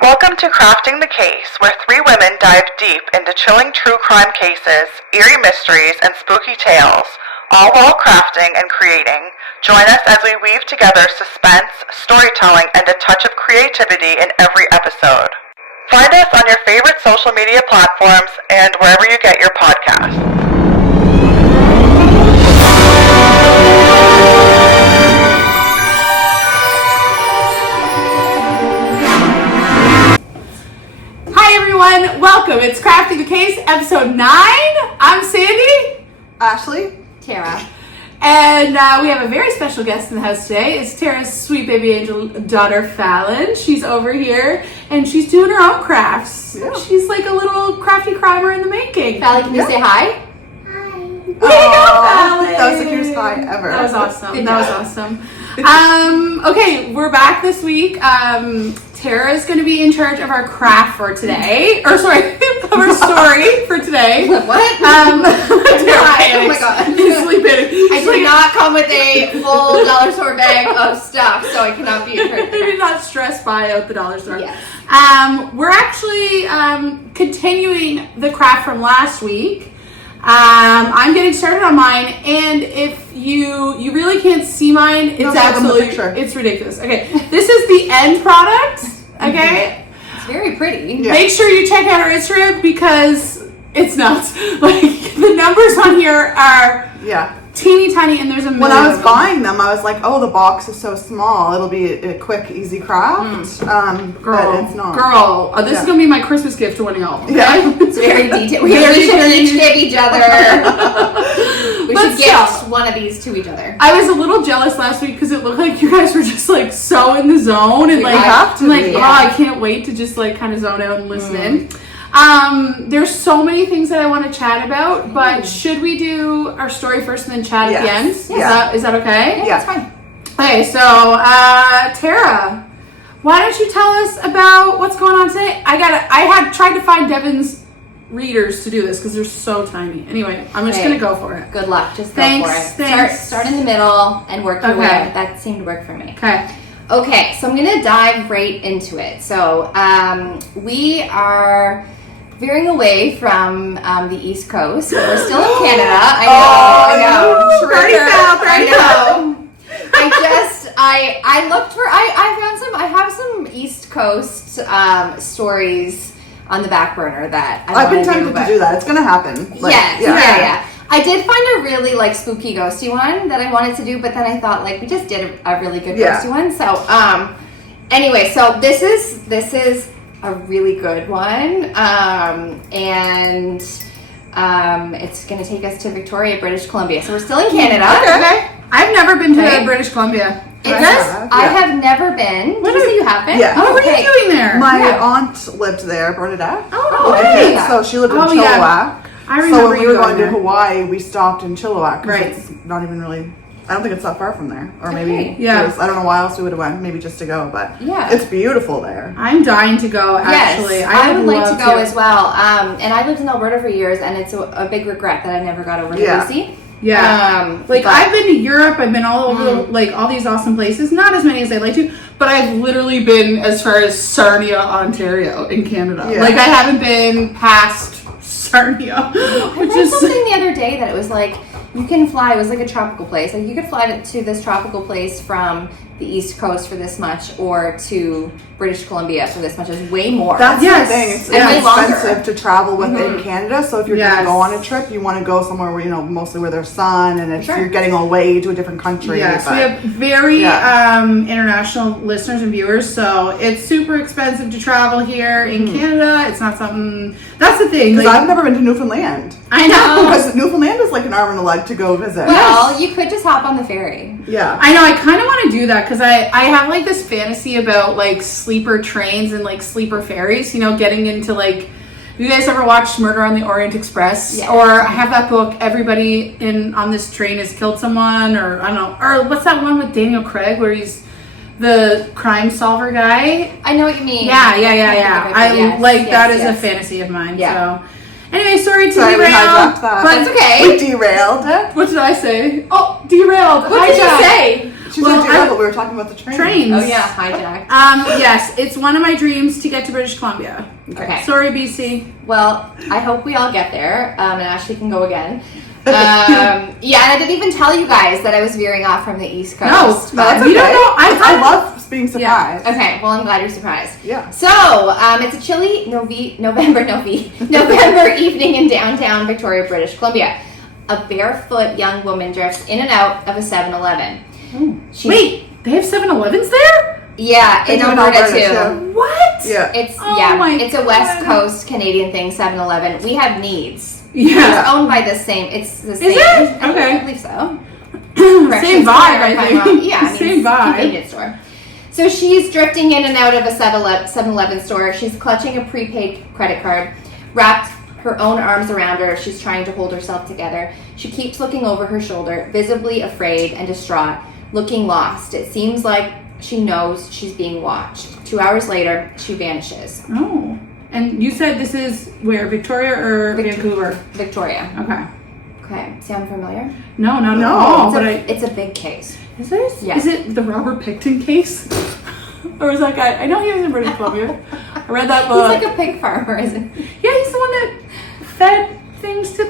Welcome to Crafting the Case, where three women dive deep into chilling true crime cases, eerie mysteries, and spooky tales, all while crafting and creating. Join us as we weave together suspense, storytelling, and a touch of creativity in every episode. Find us on your favorite social media platforms and wherever you get your podcasts. Welcome. It's Crafting the Case, episode 9. I'm Sandy. Ashley. Tara. And we have a very special guest in the house today. It's Tara's sweet baby angel daughter, Fallon. She's over here, and she's doing her own crafts. Yeah. She's like a little crafty crimer in the making. Fallon, can you say hi? Hi. There you go, Fallon. That was the cutest hi ever. That was awesome. Okay, we're back this week. Tara is going to be in charge of our craft for today. Of our story for today. What? Oh my god. He's sleeping. I did not come with a full dollar store bag of stuff, so I cannot be in charge. Maybe not stress buy out the dollar store. Yes. We're actually continuing the craft from last week. I'm getting started on mine, and if you really can't see mine, it's it's ridiculous. Okay, this is the end product. Okay, it's very pretty. Yeah. Make sure you check out our Instagram because it's nuts. Like the numbers on here are teeny tiny, and there's a million. When I was buying them, I was like, "Oh, the box is so small; it'll be a quick, easy craft." But it's not. This is gonna be my Christmas gift to one of y'all. Okay? Yeah, it's very detailed. We should each give each other. We should gift one of these to each other. I was a little jealous last week because it looked like you guys were just like so in the zone, and I can't wait to just like kind of zone out and listen in. There's so many things that I want to chat about, but should we do our story first and then chat at the end? Is that okay? Yeah, that's fine. Okay, so Tara, why don't you tell us about what's going on today? I had tried to find Devin's readers to do this because they're so tiny. Anyway, I'm just gonna go for it. Good luck. Just go for it. Thanks. Start in the middle and work your way. That seemed to work for me. Okay, so I'm gonna dive right into it. So we are veering away from the East Coast, but we're still in Canada. I know. I looked for. I have some East Coast stories on the back burner that I've been tempted to do that. It's gonna happen. Yeah. I did find a really like spooky ghosty one that I wanted to do, but then I thought like we just did a really good ghosty one. So anyway, so this is a really good one, and it's going to take us to Victoria, British Columbia. So we're still in Canada. Okay. I've never been to British Columbia. I have never been. Did you say you have been? Yeah. What are you doing there? My aunt lived there, Bernadette. Oh, so she lived in Chilliwack. I remember. So when we were going to Hawaii, we stopped in Chilliwack. Right. It's not even really. I don't think it's that far from there. Or maybe I don't know why else we would have went. Maybe just to go, but it's beautiful there. I'm dying to go, actually. Yes, I would like to go as well. And I lived in Alberta for years, and it's a big regret that I never got over to BC. Yeah. I've been to Europe. I've been all over, all these awesome places. Not as many as I'd like to, but I've literally been as far as Sarnia, Ontario in Canada. Yeah. I haven't been past Sarnia. I read something the other day that it was like, you can fly, it was like a tropical place. Like you could fly to this tropical place from the East Coast for this much, or to British Columbia for this much. Is way more. That's the thing. It's expensive to travel within Canada. So if you're going to go on a trip, you want to go somewhere where mostly where there's sun, and if you're getting away to a different country. Yes, we have very international listeners and viewers, so it's super expensive to travel here in Canada. It's not something. That's the thing. Because I've never been to Newfoundland. I know. Because Newfoundland is like an arm and a leg to go visit. Well, you could just hop on the ferry. Yeah. I know. I kind of want to do that because I have like this fantasy about like sleeper trains and like sleeper ferries, getting into like, have you guys ever watched Murder on the Orient Express? Yeah. Or I have that book, Everybody on this train has killed someone, or I don't know, or what's that one with Daniel Craig where he's the crime solver guy? I know what you mean. Yeah. That is a fantasy of mine. Yeah. So anyway, sorry to derail. We hijacked that. But it's okay. We derailed it. What did I say? Oh, derailed. What did you say? She's like, but we were talking about the trains. Oh yeah, hijacked. Yes, it's one of my dreams to get to British Columbia. Okay. Sorry, BC. Well, I hope we all get there, and Ashley can go again. And I didn't even tell you guys that I was veering off from the East Coast. No, that's okay. You don't know. I love being surprised. Yeah. Okay, well, I'm glad you're surprised. Yeah. So, it's a chilly November evening in downtown Victoria, British Columbia. A barefoot young woman drifts in and out of a 7-Eleven. Wait, they have 7-Elevens there? Yeah, in Alberta too. What? Yeah. It's a West Coast Canadian thing, 7-Eleven. We have Needs. Yeah. It's owned by the same. It's the same. Is it? Okay. I believe so. Same vibe, I think. Yeah, I mean, same vibe. Convenience store. So she's drifting in and out of a 7-Eleven store. She's clutching a prepaid credit card, wrapped her own arms around her. She's trying to hold herself together. She keeps looking over her shoulder, visibly afraid and distraught, looking lost. It seems like she knows she's being watched. 2 hours later, she vanishes. Oh. And you said this is where, Victoria or Vancouver? Victoria. Okay. Sound familiar? No, not at all. It's a big case. Is this? Yeah. Is it the Robert Picton case? Or is that guy? I know he was in British Columbia. I read that book. He's like a pig farmer, isn't he? Yeah, he's the one that fed things to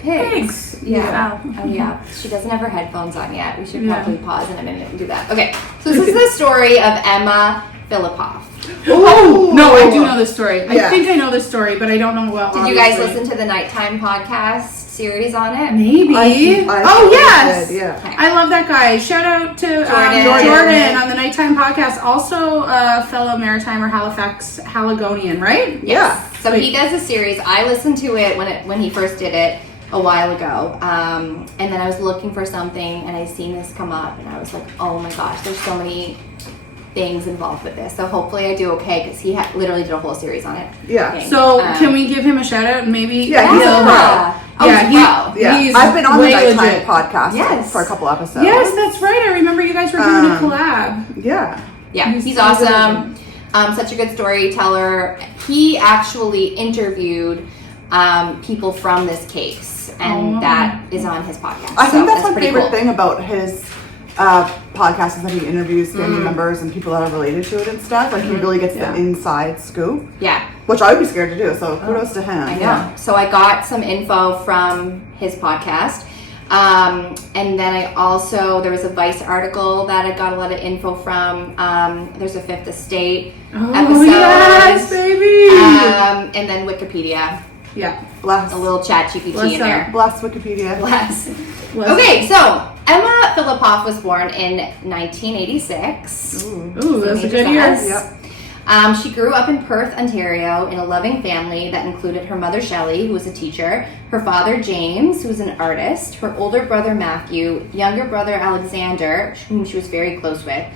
pigs. Yeah. Oh yeah. She doesn't have her headphones on yet. We should probably pause in a minute and do that. Okay. So this is the story of Emma Fillipoff. Oh no, I do know this story. I think I know this story, but I don't know well. Did you guys listen to the nighttime podcast series on it? Maybe. I yes. did, yeah. Okay. I love that guy. Shout out to Jordan on the nighttime podcast. Also a fellow Maritimer, Halifax Haligonian, right? Yeah. So he does a series. I listened to it when he first did it a while ago, and then I was looking for something, and I seen this come up, and I was like, oh my gosh, there's so many things involved with this. So hopefully I do okay, because he literally did a whole series on it. Yeah. So can we give him a shout out and maybe? Yeah, he's a pro. He's I've been on the nighttime legit podcast for a couple episodes. Yes, that's right. I remember you guys were doing a collab. Yeah. Yeah, he's awesome. Such a good storyteller. He actually interviewed people from this case, and that is on his podcast. I think that's my pretty favorite cool. thing about his podcast is that he interviews family members and people that are related to it and stuff. Like he really gets the inside scoop. Yeah. Which I would be scared to do, so kudos to him. I know. Yeah. So I got some info from his podcast. And then there was a Vice article that I got a lot of info from. There's a Fifth Estate episode. Yes, baby! And then Wikipedia. Yeah. Bless. A little chat GPT in there. Bless Wikipedia. Bless. Okay, so Emma Fillipoff was born in 1986. Ooh, that's a good year. Yep. She grew up in Perth, Ontario, in a loving family that included her mother, Shelley, who was a teacher, her father, James, who was an artist, her older brother, Matthew, younger brother, Alexander, whom she was very close with,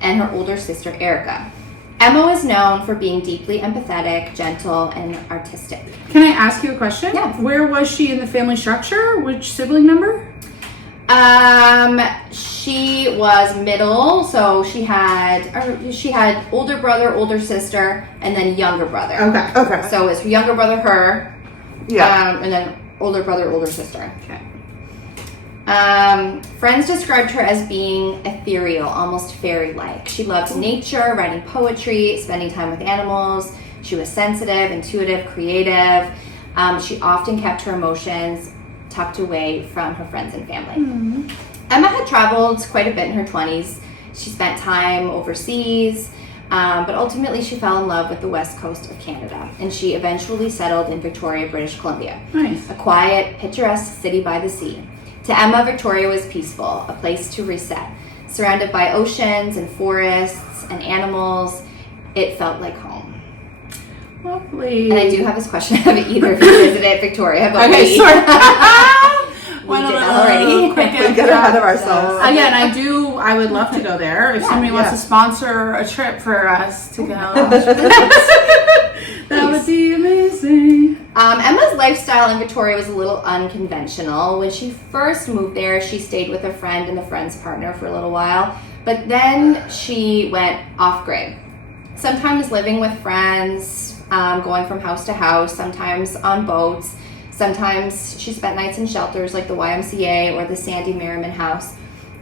and her older sister, Erica. Emma was known for being deeply empathetic, gentle, and artistic. Can I ask you a question? Yeah. Where was she in the family structure? Which sibling number? She was middle, so she had older brother, older sister, and then younger brother. Okay. So it was younger brother, her, and then older brother, older sister. Okay. Friends described her as being ethereal, almost fairy-like. She loved nature, writing poetry, spending time with animals. She was sensitive, intuitive, creative. She often kept her emotions tucked away from her friends and family. Mm-hmm. Emma had traveled quite a bit in her 20s. She spent time overseas, but ultimately she fell in love with the west coast of Canada, and she eventually settled in Victoria, British Columbia. Nice. A quiet, picturesque city by the sea. To Emma, Victoria was peaceful, a place to reset. Surrounded by oceans and forests and animals, it felt like home. Lovely. And I do have this question: have either of you visited Victoria? But okay, sorry. We did that already. We get ahead of ourselves. Again, I would love to go there. If somebody wants to sponsor a trip for us to go, that would be amazing. Emma's lifestyle in Victoria was a little unconventional. When she first moved there, she stayed with a friend and the friend's partner for a little while, but then she went off-grid. Sometimes living with friends, going from house to house, sometimes on boats. Sometimes she spent nights in shelters like the YMCA or the Sandy Merriman House.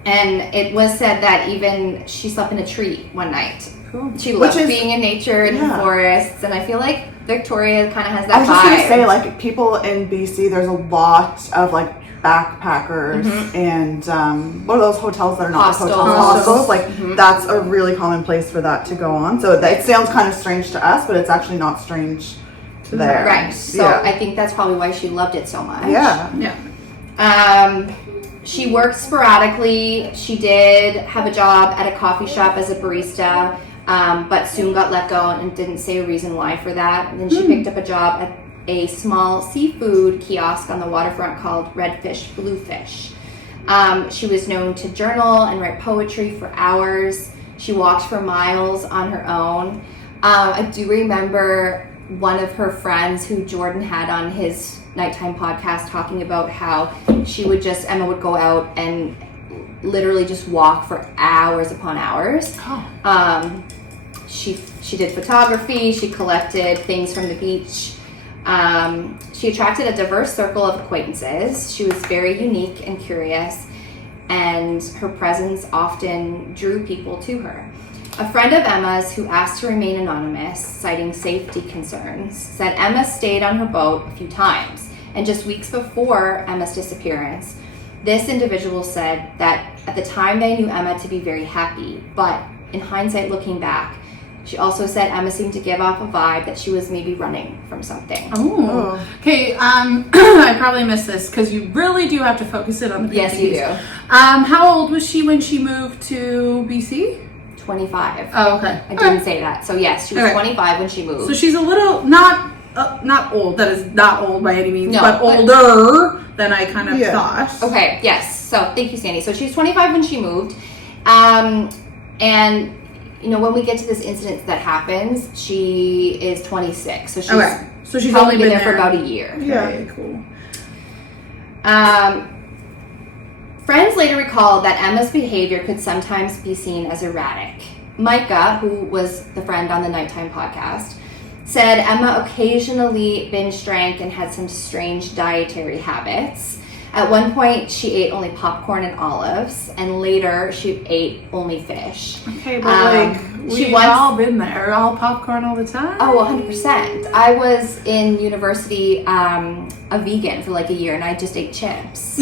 And it was said that even she slept in a tree one night. Cool. She loves being in nature and in forests, and I feel like Victoria kind of has that vibe. I was just going to say, like, people in BC, there's a lot of, like, backpackers and what are those hotels that are not hostels? Like, that's a really common place for that to go on. So it sounds kind of strange to us, but it's actually not strange to there. Right. So I think that's probably why she loved it so much. Yeah. She worked sporadically. She did have a job at a coffee shop as a barista, but soon got let go and didn't say a reason why for that. And then she picked up a job at a small seafood kiosk on the waterfront called Redfish Bluefish. She was known to journal and write poetry for hours. She walked for miles on her own. I do remember one of her friends who Jordan had on his nighttime podcast talking about how Emma would go out and literally just walk for hours upon hours. She did photography. She collected things from the beach. She attracted a diverse circle of acquaintances. She was very unique and curious, and her presence often drew people to her. A friend of Emma's who asked to remain anonymous, citing safety concerns, said Emma stayed on her boat a few times, and just weeks before Emma's disappearance, this individual said that at the time they knew Emma to be very happy, but in hindsight looking back, she also said Emma seemed to give off a vibe that she was maybe running from something. Oh. Okay, I probably missed this because you really do have to focus it on the Yes, you do. How old was she when she moved to BC? 25. Oh, okay. I didn't say that. So yes, she was 25 when she moved. So she's a little, not old, that is not old by any means, but older than I kind of thought. Okay, yes. So thank you, Sandy. So she's 25 when she moved. And you know, when we get to this incident that happens, she is 26. So she's only been there for about a year. Yeah, okay, cool. Friends later recalled that Emma's behavior could sometimes be seen as erratic. Micah, who was the friend on the Nighttime podcast, said Emma occasionally binge drank and had some strange dietary habits. At one point, she ate only popcorn and olives, and later she ate only fish. Okay, but we've all been there. All popcorn all the time? Oh, 100%. I was in university a vegan for like a year, and I just ate chips.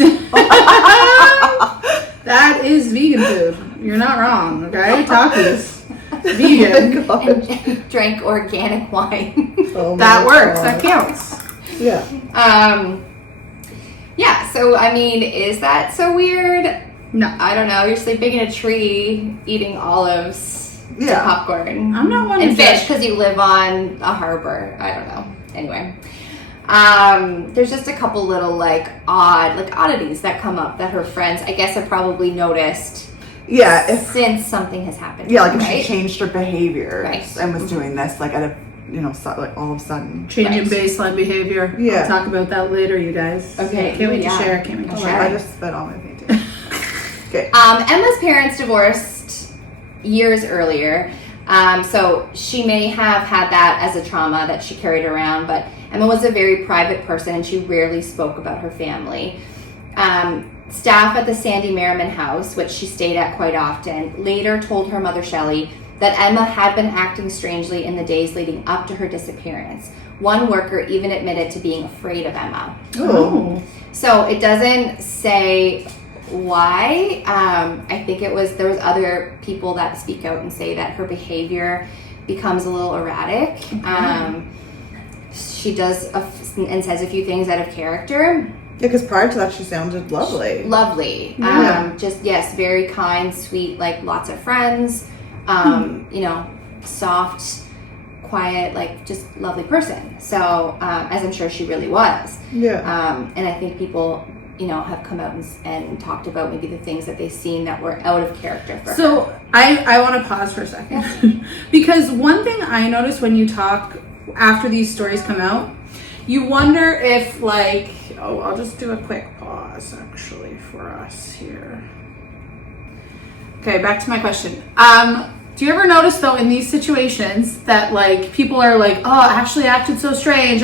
That is vegan food. You're not wrong, okay? Takis. Vegan. and drank organic wine. That works. God. That counts. Yeah. Yeah, so I mean, is that so weird? No. I don't know. You're sleeping in a tree, eating olives, and popcorn. I'm not one and fish because you live on a harbor. I don't know. Anyway, there's just a couple little oddities that come up that her friends, I guess, have probably noticed. Yeah, since something has happened. Yeah, like if she changed her behavior and was Mm-hmm. doing this, like at a all of a sudden. Changing baseline behavior. Yeah. We'll talk about that later, you guys. Okay. Can't wait to share. Can't wait to share. I just spit all my painting. Okay. Emma's parents divorced years earlier, so she may have had that as a trauma that she carried around, but Emma was a very private person and she rarely spoke about her family. Staff at the Sandy Merriman house, which she stayed at quite often, later told her mother Shelley that Emma had been acting strangely in the days leading up to her disappearance. One worker even admitted to being afraid of Emma. Oh. So it doesn't say why. I think there was other people that speak out and say that her behavior becomes a little erratic. Okay. She does and says a few things out of character. Yeah, because prior to that she sounded lovely. Lovely. Yeah. Very kind, sweet, like lots of friends. Soft, quiet, just lovely person. So, as I'm sure she really was. Yeah. And I think people, have come out and talked about maybe the things that they've seen that were out of character for her. So, I want to pause for a second. Because one thing I notice when you talk after these stories come out, you wonder if I'll just do a quick pause actually for us here. Okay, back to my question. Do you ever notice though in these situations that people are oh, I actually acted so strange,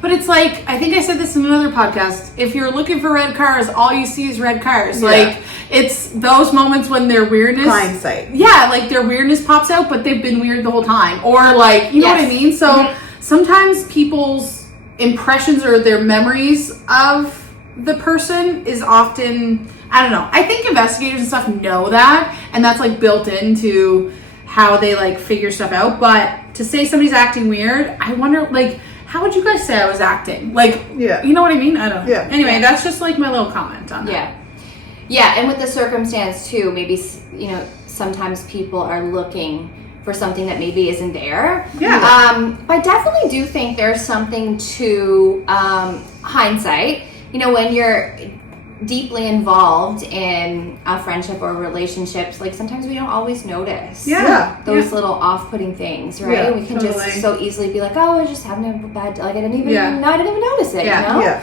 But it's like, I think I said this in another podcast. If you're looking for red cars, all you see is red cars. Yeah. Like, it's those moments when their weirdness... Hindsight. Yeah, like their weirdness pops out, but they've been weird the whole time. Or like, you know what I mean? So sometimes people's impressions or their memories of the person is often... I don't know. I think investigators and stuff know that, and that's like built into how they like figure stuff out. But to say somebody's acting weird, I wonder, like, how would you guys say I was acting? Like, you know what I mean? I don't know. Yeah. Anyway, that's just like my little comment on that. Yeah, and with the circumstance too, maybe, you know, sometimes people are looking for something that maybe isn't there. Yeah. But I definitely do think there's something to hindsight. You know, when you're deeply involved in a friendship or relationships, like sometimes we don't always notice those little off-putting things, right? Yeah, we can just so easily be like, oh, I just having a bad, like I didn't even notice it, you know?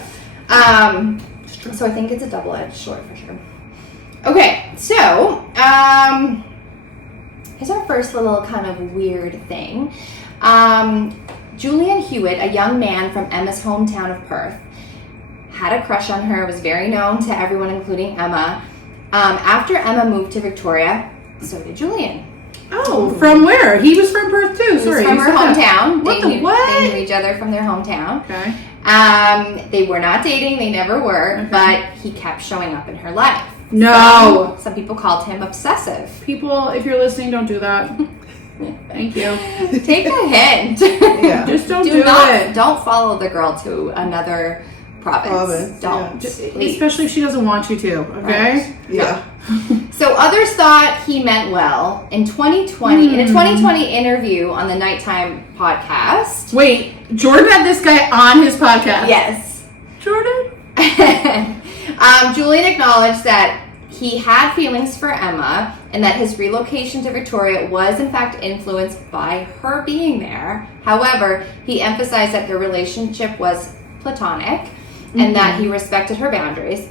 So I think it's a double-edged sword for sure. Okay, so here's our first little kind of weird thing. Julian Hewitt, a young man from Emma's hometown of Perth, had a crush on her, was very known to everyone, including Emma. After Emma moved to Victoria, so did Julian. Oh, from where? He was from Perth too. Sorry, from her hometown. What They what? knew each other from their hometown. Okay. They were not dating, they never were, but he kept showing up in her life. No. Some people called him obsessive. People, if you're listening, don't do that. Thank you. Take a hint. Just don't do it. Don't follow the girl to another province. Don't. Please. Especially if she doesn't want you to, okay? Right. Yeah. So others thought he meant well. In 2020, in a 2020 interview on the Nighttime podcast. Wait, Jordan had this guy on his podcast? Yes. Jordan? Julian acknowledged that he had feelings for Emma and that his relocation to Victoria was in fact influenced by her being there. However, he emphasized that their relationship was platonic and that he respected her boundaries.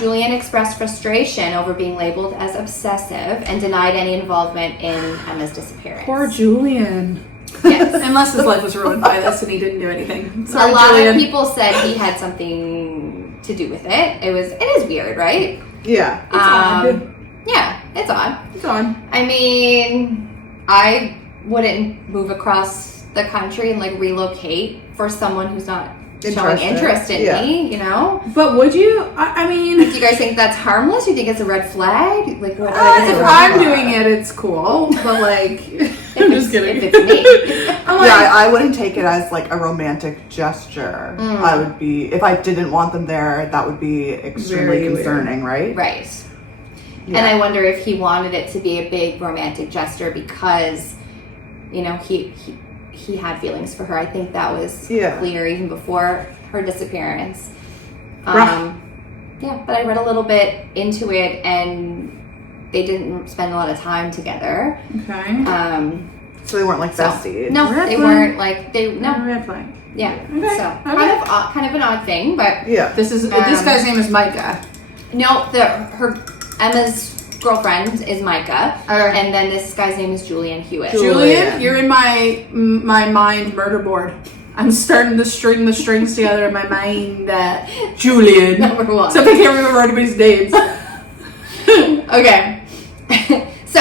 Julian expressed frustration over being labeled as obsessive and denied any involvement in Emma's disappearance. Poor Julian. Yes. Unless his life was ruined by this and he didn't do anything. Sorry, a lot Julian. of people said he had something to do with it. It is weird, right? Yeah. It's odd. Yeah, it's odd. It's odd. I mean, I wouldn't move across the country and like relocate for someone who's not showing interest in me, you know? But would you? I mean... Do you guys think that's harmless? Do you think it's a red flag? Like, what? If I'm doing it, it's cool. But like... I'm just kidding. If it's me. I wouldn't take it as like a romantic gesture. I would be, if I didn't want them there, that would be extremely concerning, right? Right. Yeah. And I wonder if he wanted it to be a big romantic gesture because, you know, he had feelings for her. I think that was clear even before her disappearance. Yeah, but I read a little bit into it and they didn't spend a lot of time together. Okay. So they weren't like besties. No, they weren't like red flag. Yeah. Okay. So kind of an odd thing, but this guy's name is Micah. No, Emma's girlfriend is Micah, and then this guy's name is Julian Hewitt. Julian, you're in my mind murder board. I'm starting to string the strings together in my mind. Julian. Number one. Except I can't remember anybody's names. Okay. So,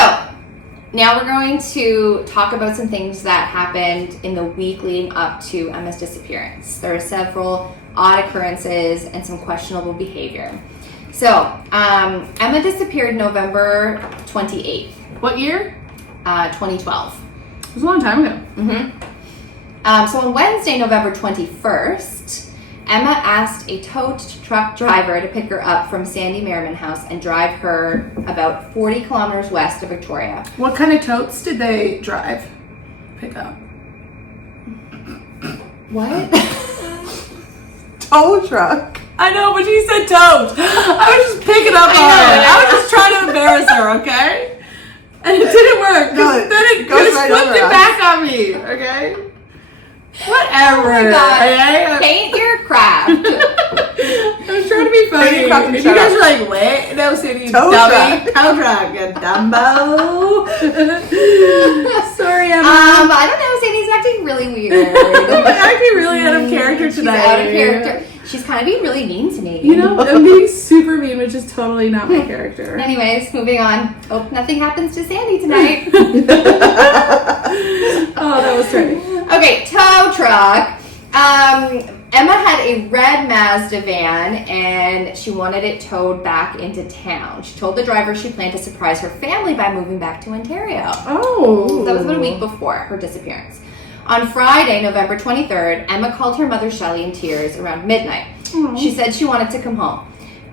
now we're going to talk about some things that happened in the week leading up to Emma's disappearance. There are several odd occurrences and some questionable behavior. So, Emma disappeared November 28th. What year? 2012. It was a long time ago. So on Wednesday, November 21st, Emma asked a tow truck driver to pick her up from Sandy Merriman House and drive her about 40 kilometers west of Victoria. What kind of totes did they pick up? What? Tow truck. I know, but she said tote. I was just picking up on it. I was just trying to embarrass her, okay? And it didn't work. No, then it goes right flipped over it us. back on me, okay? Whatever. Oh my God. Okay? Paint your craft. I was trying to be funny. Baby Crafton, And shut you guys up. are like, what? No, Sadie, Toe dummy. Toe truck, you dumbo. Sorry, Emma. I don't know. Sadie's acting really weird. I'm actually really out of character tonight. She's out of character. She's kind of being really mean to me. You know, I'm being super mean, which is totally not my character. Anyways, moving on. Hope nothing happens to Sandy tonight. Oh, that was funny. Okay, tow truck. Emma had a red Mazda van and she wanted it towed back into town. She told the driver she planned to surprise her family by moving back to Ontario. Oh. That was about a week before her disappearance. On Friday, November 23rd, Emma called her mother Shelley in tears around midnight. Aww. She said she wanted to come home.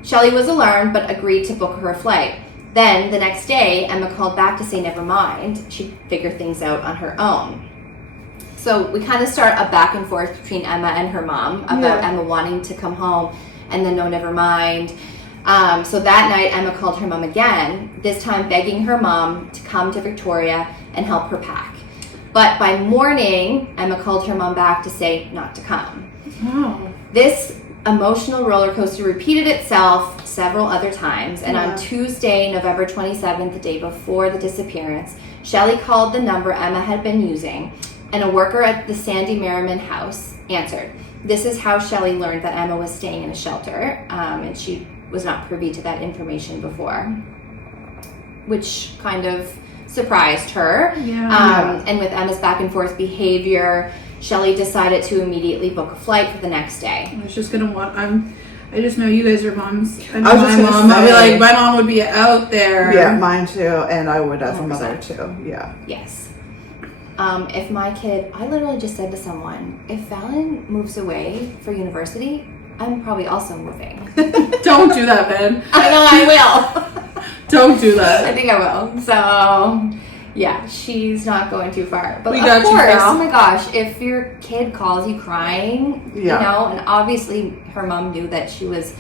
Shelley was alarmed but agreed to book her a flight. Then, the next day, Emma called back to say never mind. She'd figure things out on her own. So we kind of start a back and forth between Emma and her mom about Emma wanting to come home and then no, never mind. So that night, Emma called her mom again, this time begging her mom to come to Victoria and help her pack. But by morning, Emma called her mom back to say not to come. Oh. This emotional roller coaster repeated itself several other times, and on Tuesday, November 27th, the day before the disappearance, Shelley called the number Emma had been using, and a worker at the Sandy Merriman house answered. This is how Shelley learned that Emma was staying in a shelter, and she was not privy to that information before, which kind of surprised her. And with Emma's back and forth behavior, Shelley decided to immediately book a flight for the next day. I was just gonna I just know you guys are moms. I know I was just my gonna mom. I'd be say- like, my mom would be out there. Yeah, mine too, and I would as a 100%. mother too. Yeah. Yes. If my kid, I literally just said to someone, if Fallon moves away for university, I'm probably also moving. Don't do that, Ben. I know I will. Don't do I that. think I will. So, yeah, she's not going too far. But We of got you, course, pal. oh my gosh, if your kid calls you crying, you know, and obviously her mom knew that she was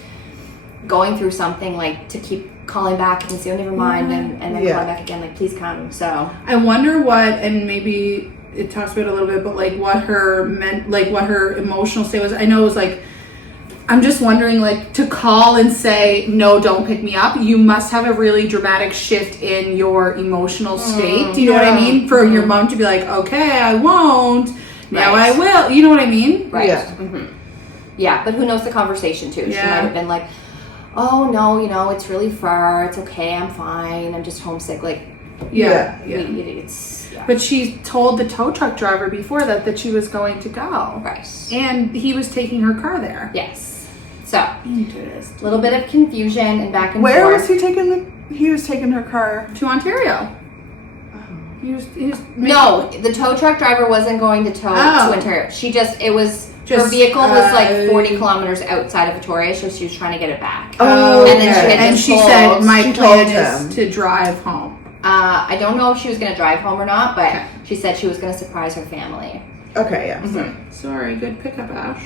going through something, like to keep calling back and say, oh, never mind, and then calling back again, like, please come. So I wonder what, and maybe it talks about it a little bit, but like what her what her emotional state was. I know it was like, I'm just wondering, like, to call and say, no, don't pick me up, you must have a really dramatic shift in your emotional state. Do you know what I mean? For your mom to be like, okay, I won't. Now I will. You know what I mean? right. Yeah. Mm-hmm. Yeah, but who knows the conversation too? She Yeah. might have been like, oh no, you know, it's really far. It's okay. I'm fine. I'm just homesick. Like, Yeah. it's But she told the tow truck driver before that she was going to go. right. And he was taking her car there. Yes. So, Interesting. a little bit of confusion and back and Where forth. was he taking He was taking her car. To Ontario. He was No, the tow truck driver wasn't going to tow to Ontario. Her vehicle was like 40 kilometers outside of Victoria, so she was trying to get it back. Oh, And then she had and been she told- said, my she plan told is to drive home. I don't know if she was going to drive home or not, but she said she was going to surprise her family. Okay, yeah. Sorry, good pickup, Ash.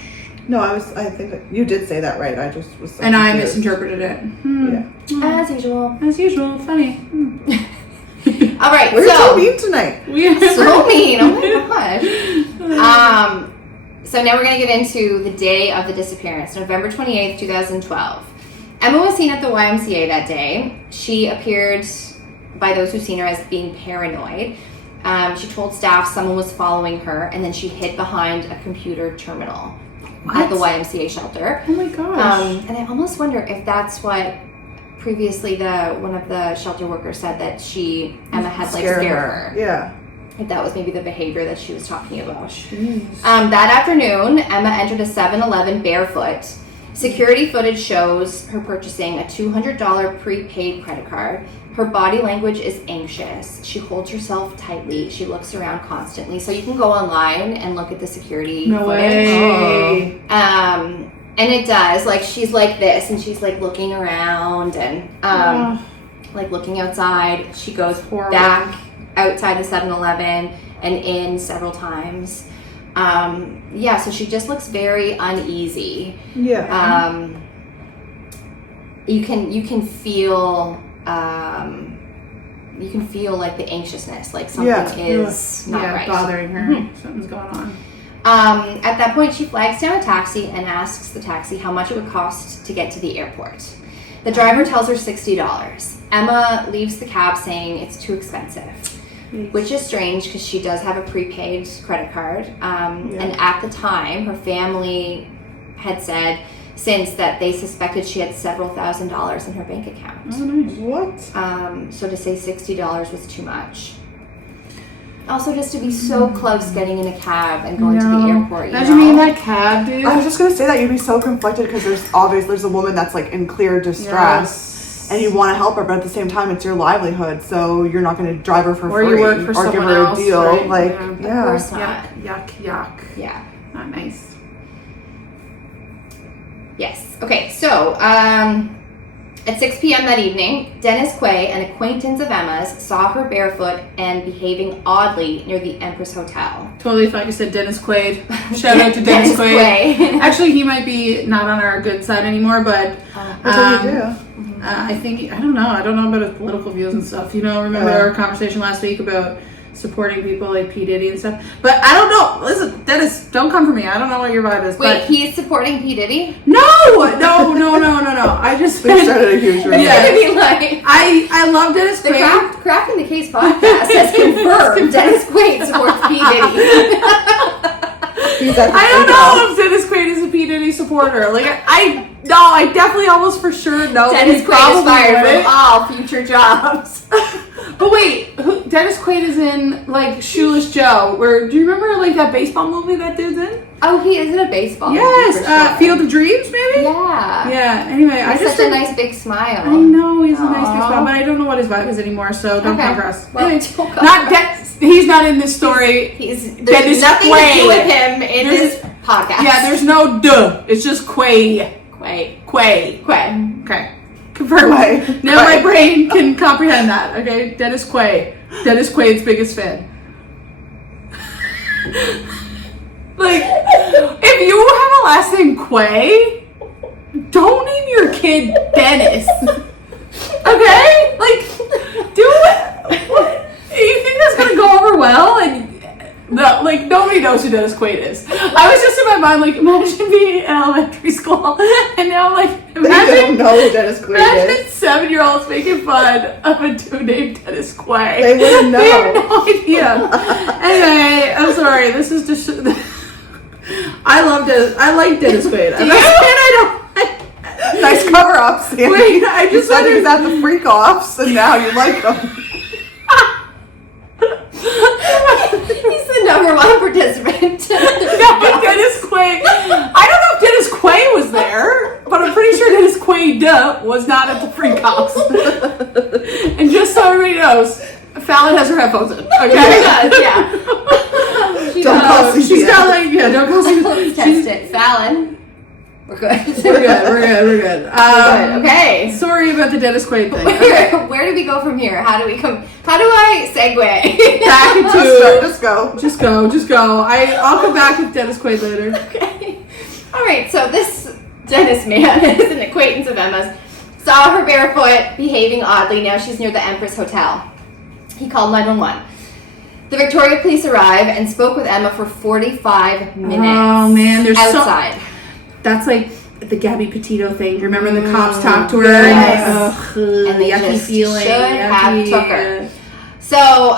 No, I think that you did say that right. I just was so And I confused. misinterpreted it. Yeah. As usual. As usual, funny. All right, We're so so mean tonight. We so mean. Oh my gosh. So now we're going to get into the day of the disappearance, November 28th, 2012. Emma was seen at the YMCA that day. She appeared by those who've seen her as being paranoid. She told staff someone was following her, and then she hid behind a computer terminal at the YMCA shelter. Oh my gosh. And I almost wonder if that's what previously one of the shelter workers said, that Emma had scared her. Yeah. If that was maybe the behavior that she was talking about. That afternoon, Emma entered a 7-Eleven barefoot. Security footage shows her purchasing a $200 prepaid credit card. Her body language is anxious. She holds herself tightly. She looks around constantly. So you can go online and look at the security No footage. way. And it does. Like, she's like this, and she's like looking around and like looking outside. She goes back outside the 7-Eleven and in several times. So she just looks very uneasy. Yeah. You can feel like the anxiousness, like something is not right. bothering her. Something's going on. At that point, she flags down a taxi and asks the taxi how much it would cost to get to the airport. The driver tells her $60. Emma leaves the cab saying it's too expensive, which is strange because she does have a prepaid credit card. And at the time, her family had said since that they suspected she had several $1,000s in her bank account. Oh, nice. What? So to say $60 was too much. Also, just to be so close getting in a cab and going to the airport. Imagine being in that cab, dude. I was just gonna say that you'd be so conflicted because there's a woman that's like in clear distress, and you want to help her, but at the same time, it's your livelihood, so you're not going to drive her for free you work for or give someone her else, a deal. right? Like, Of course not. Yuck. Yeah. Not nice. Yes. Okay, so at 6 p.m. that evening, Dennis Quay, an acquaintance of Emma's, saw her barefoot and behaving oddly near the Empress Hotel. Totally thought you said Dennis Quaid. Shout out to Dennis Quaid. Actually, he might be not on our good side anymore, but what did he do? I think, I don't know about his political views and stuff. Remember our conversation last week about supporting people like P. Diddy and stuff? But I don't know. Listen, Dennis, don't come for me. I don't know what your vibe is. Wait, he's supporting P. Diddy? No. I just They started a huge rumor. Yeah. I mean, like, I love Dennis the Quaid. Crafting the Case podcast has confirmed Dennis Quaid supports P. Diddy. I don't know if Dennis Quaid is a P. Diddy supporter. Like, I definitely almost for sure know Dennis Quaid is fired from all future jobs. But wait, Dennis Quaid is in, like, Shoeless Joe. Do you remember, like, that baseball movie that dude's in? Oh, he is in a baseball movie. Yes, Field of Dreams, maybe? Yeah. Yeah, anyway. He's such a nice big smile. I know, he's a nice big smile, but I don't know what his vibe is anymore, so don't progress. Well, anyway, he's not in this story. There's Dennis nothing Quaid. to do with him in this podcast. Yeah, there's no duh. It's just Quaid. Quay. Okay. Confirm. Now my brain can comprehend that. Okay, Dennis Quaid. Dennis Quaid's biggest fan. Like, if you have a last name Quay, don't name your kid Dennis. Okay? Like, do it. What? You think that's gonna go over well? And no, like, nobody knows who Dennis Quaid is. I was just in my mind, like, imagine being in elementary school, and now I'm like, They don't know who Dennis Quaid imagine is. 7-year-olds making fun of a dude named Dennis Quaid. They wouldn't know. They have no idea. Anyway, I'm sorry. This is just. I like Dennis Quaid. I'm not saying I don't. Nice cover-up, Sandy. Wait, I just said he was at the freak-offs, and now you like him. He's the number one participant. No, but Dennis Quaid. I don't know if Dennis Quaid was there, but I'm pretty sure Dennis Quaid was not at the freak house. And just so everybody knows, Fallon has her headphones in. Okay, Yeah. Don't call CPS. She's got like don't call CPS. Let's test it. Fallon. We're good. We're good. Okay. Sorry about the Dennis Quaid thing. Okay. Where do we go from here? How do I segue? Back into Just go. Just go. I'll come back with Dennis Quaid later. Okay. All right. So this Dennis man is an acquaintance of Emma's. Saw her barefoot, behaving oddly. Now she's near the Empress Hotel. He called 911. The Victoria police arrive and spoke with Emma for 45 minutes. Oh man, there's outside. That's like the Gabby Petito thing. Remember the cops talked to her? Yes. And the yucky just feeling. should have took her. So,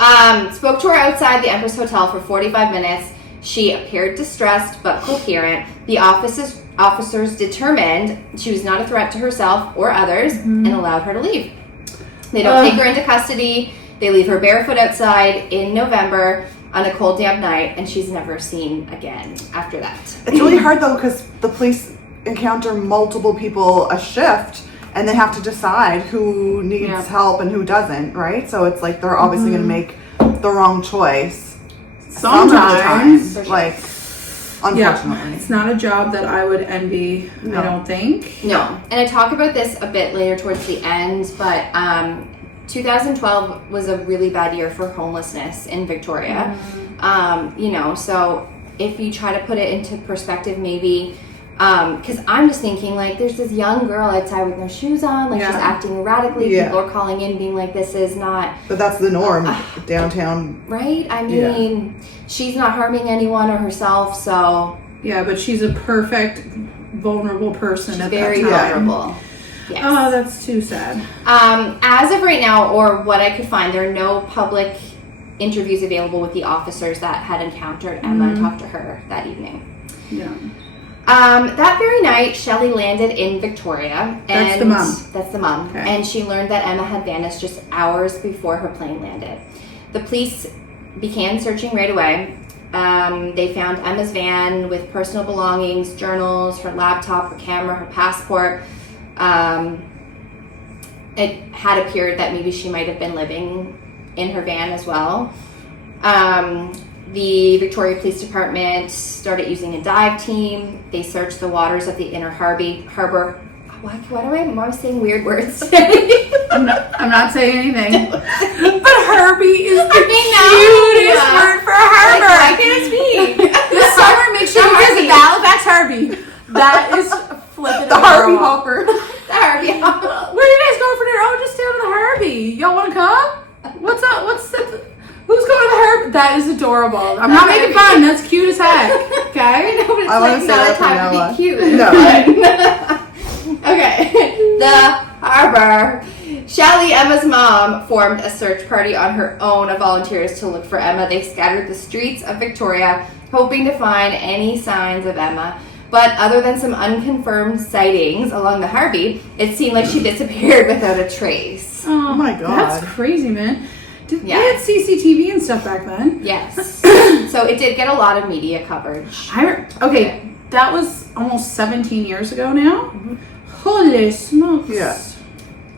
spoke to her outside the Empress Hotel for 45 minutes. She appeared distressed but coherent. The officers determined she was not a threat to herself or others and allowed her to leave. They don't take her into custody. They leave her barefoot outside in November on a cold, damp night, and she's never seen again after that. It's really hard, though, because the police encounter multiple people a shift, and they have to decide who needs help and who doesn't, right? So it's like they're obviously going to make the wrong choice. Sometimes. Like, unfortunately. It's not a job that I would envy, No. I don't think. No. And I talk about this a bit later towards the end, but 2012 was a really bad year for homelessness in Victoria. So if you try to put it into perspective, maybe Because I'm just thinking, like, there's this young girl outside with no shoes on, like, she's acting erratically. People are calling in being like, this is not... But that's the norm downtown. Right? I mean, she's not harming anyone or herself, so... Yeah, but she's a perfect, vulnerable person. She's very vulnerable. Yes. Oh, that's too sad. As of right now, or what I could find, there are no public interviews available with the officers that had encountered Emma and talked to her that evening. Yeah. That very night, Shelley landed in Victoria. And That's the mom. That's the mom. Okay. And she learned that Emma had vanished just hours before her plane landed. The police began searching right away. They found Emma's van with personal belongings, journals, her laptop, her camera, her passport. It had appeared that maybe she might have been living in her van as well. The Victoria Police Department started using a dive team. They searched the waters of the inner harbor. What am I saying weird words? I'm not saying anything. But Herbie is the cutest word for harbor. Like, I can't speak. This summer, make sure you visit the Halifax Herbie. That is flipping The Harvey Hopper. The Harvey Hopper. Where are you guys going for dinner? Oh, just down to the Herbie. Y'all want to come? What's up? Who's going to the Herbie? That is adorable. I'm not making fun. That's cute as heck. Okay? No, but it's I like not a time to be cute. No. Okay. The harbor. Shelley, Emma's mom, formed a search party on her own of volunteers to look for Emma. They scattered the streets of Victoria, hoping to find any signs of Emma. But other than some unconfirmed sightings along the Harvey, it seemed like she disappeared without a trace. Oh my God. That's crazy, man. They had CCTV and stuff back then. Yes. So it did get a lot of media coverage. Okay, that was almost 17 years ago now. Holy smokes.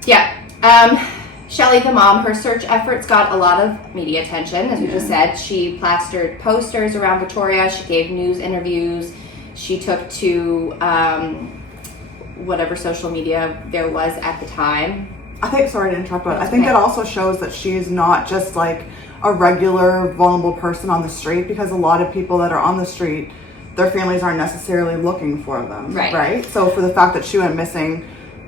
Yeah. Shelley, the mom, her search efforts got a lot of media attention, as we just said. She plastered posters around Victoria. She gave news interviews. She took to whatever social media there was at the time. I think, sorry to interrupt, but I think it also shows that she is not just like a regular vulnerable person on the street, because a lot of people that are on the street, their families aren't necessarily looking for them. Right? So for the fact that she went missing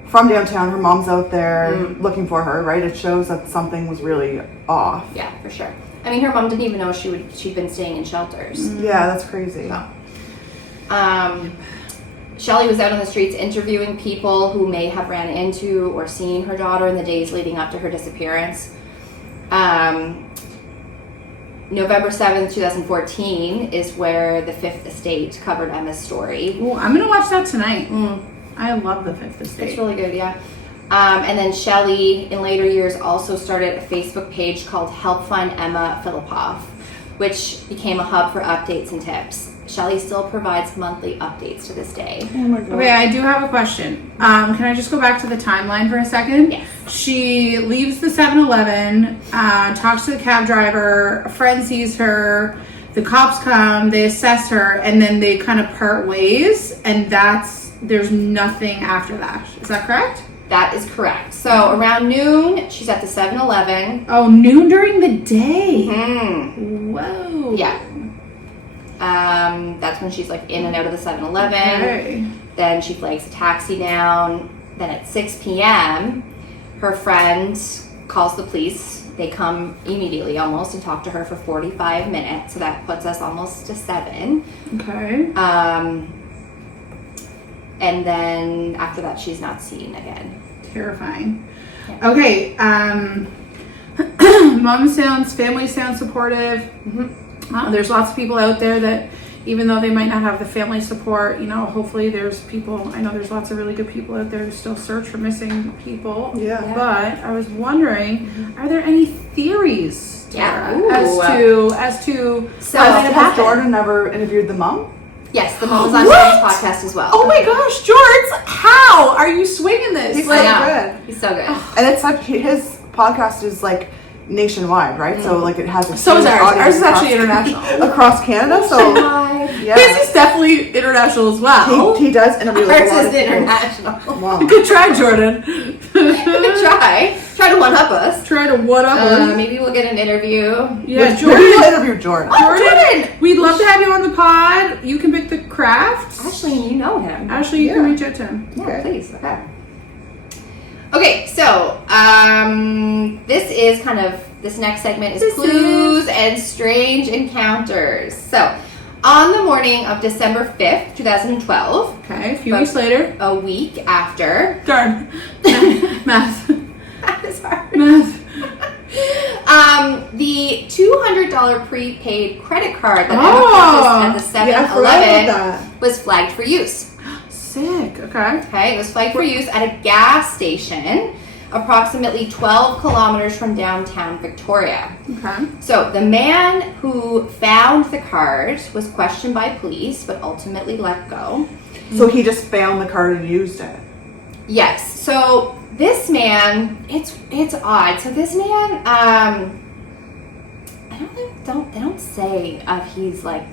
from downtown, her mom's out there looking for her, right? It shows that something was really off. Yeah, for sure. I mean, her mom didn't even know she'd been staying in shelters. Yeah, that's crazy. So. Shelley was out on the streets interviewing people who may have ran into or seen her daughter in the days leading up to her disappearance. November 7th, 2014 is where the Fifth Estate covered Emma's story. Oh, I'm going to watch that tonight. I love the Fifth Estate. It's really good, yeah. And then Shelley, in later years, also started a Facebook page called Help Find Emma Fillipoff, which became a hub for updates and tips. Shelley still provides monthly updates to this day. Oh my God. Okay, I do have a question. Can I just go back to the timeline for a second? Yes. She leaves the 7-Eleven, talks to the cab driver, a friend sees her, the cops come, they assess her, and then they kind of part ways, and there's nothing after that. Is that correct? That is correct. So around noon, she's at the 7-Eleven. Oh, noon during the day. Whoa. Yeah. That's when she's like in and out of the 7-Eleven. Okay. Then she flags a taxi down. Then at 6 p.m., her friend calls the police. They come immediately almost and talk to her for 45 minutes. So that puts us almost to 7. Okay. And then after that, she's not seen again. Terrifying. Yeah. Okay. Family sounds supportive. There's lots of people out there that, even though they might not have the family support, hopefully there's people, I know there's lots of really good people out there who still search for missing people. Yeah. But I was wondering, are there any theories, Tara, as to So Has Jordan ever interviewed the mom? yes, the mom was on Jordan's podcast as well. Oh my gosh, George, how are you swinging this? He's I so know. good. He's so good. And it's like his podcast is like nationwide, right? So like it has a So is huge ours. audience Ours is actually international. across Canada. So yeah, His is definitely international as well. he does interview like, a Ours lot is of people. international. Wow. Good try, Jordan. Try to one up us. Try to one up us. Maybe we'll get an interview. Yeah, Maybe Jordan. we'll interview Jordan. Jordan, we'd love to have you on the pod. You can pick the crafts. I Ashley, you know him. Ashley, you can reach out to him. Yeah, Okay. please. Okay. Okay, so this next segment is clues and strange encounters. So, on the morning of December 5th, 2012. Okay, a few weeks later. A week after. Darn. Math. That is hard. Math. The $200 prepaid credit card that Emma purchased at the 7-Eleven was flagged for use. Sick. Okay. Okay, it was flagged for use at a gas station approximately 12 kilometers from downtown Victoria. Okay. So the man who found the card was questioned by police but ultimately let go. So he just found the card and used it. Yes. So this man, it's odd. So this man, they don't say if he's like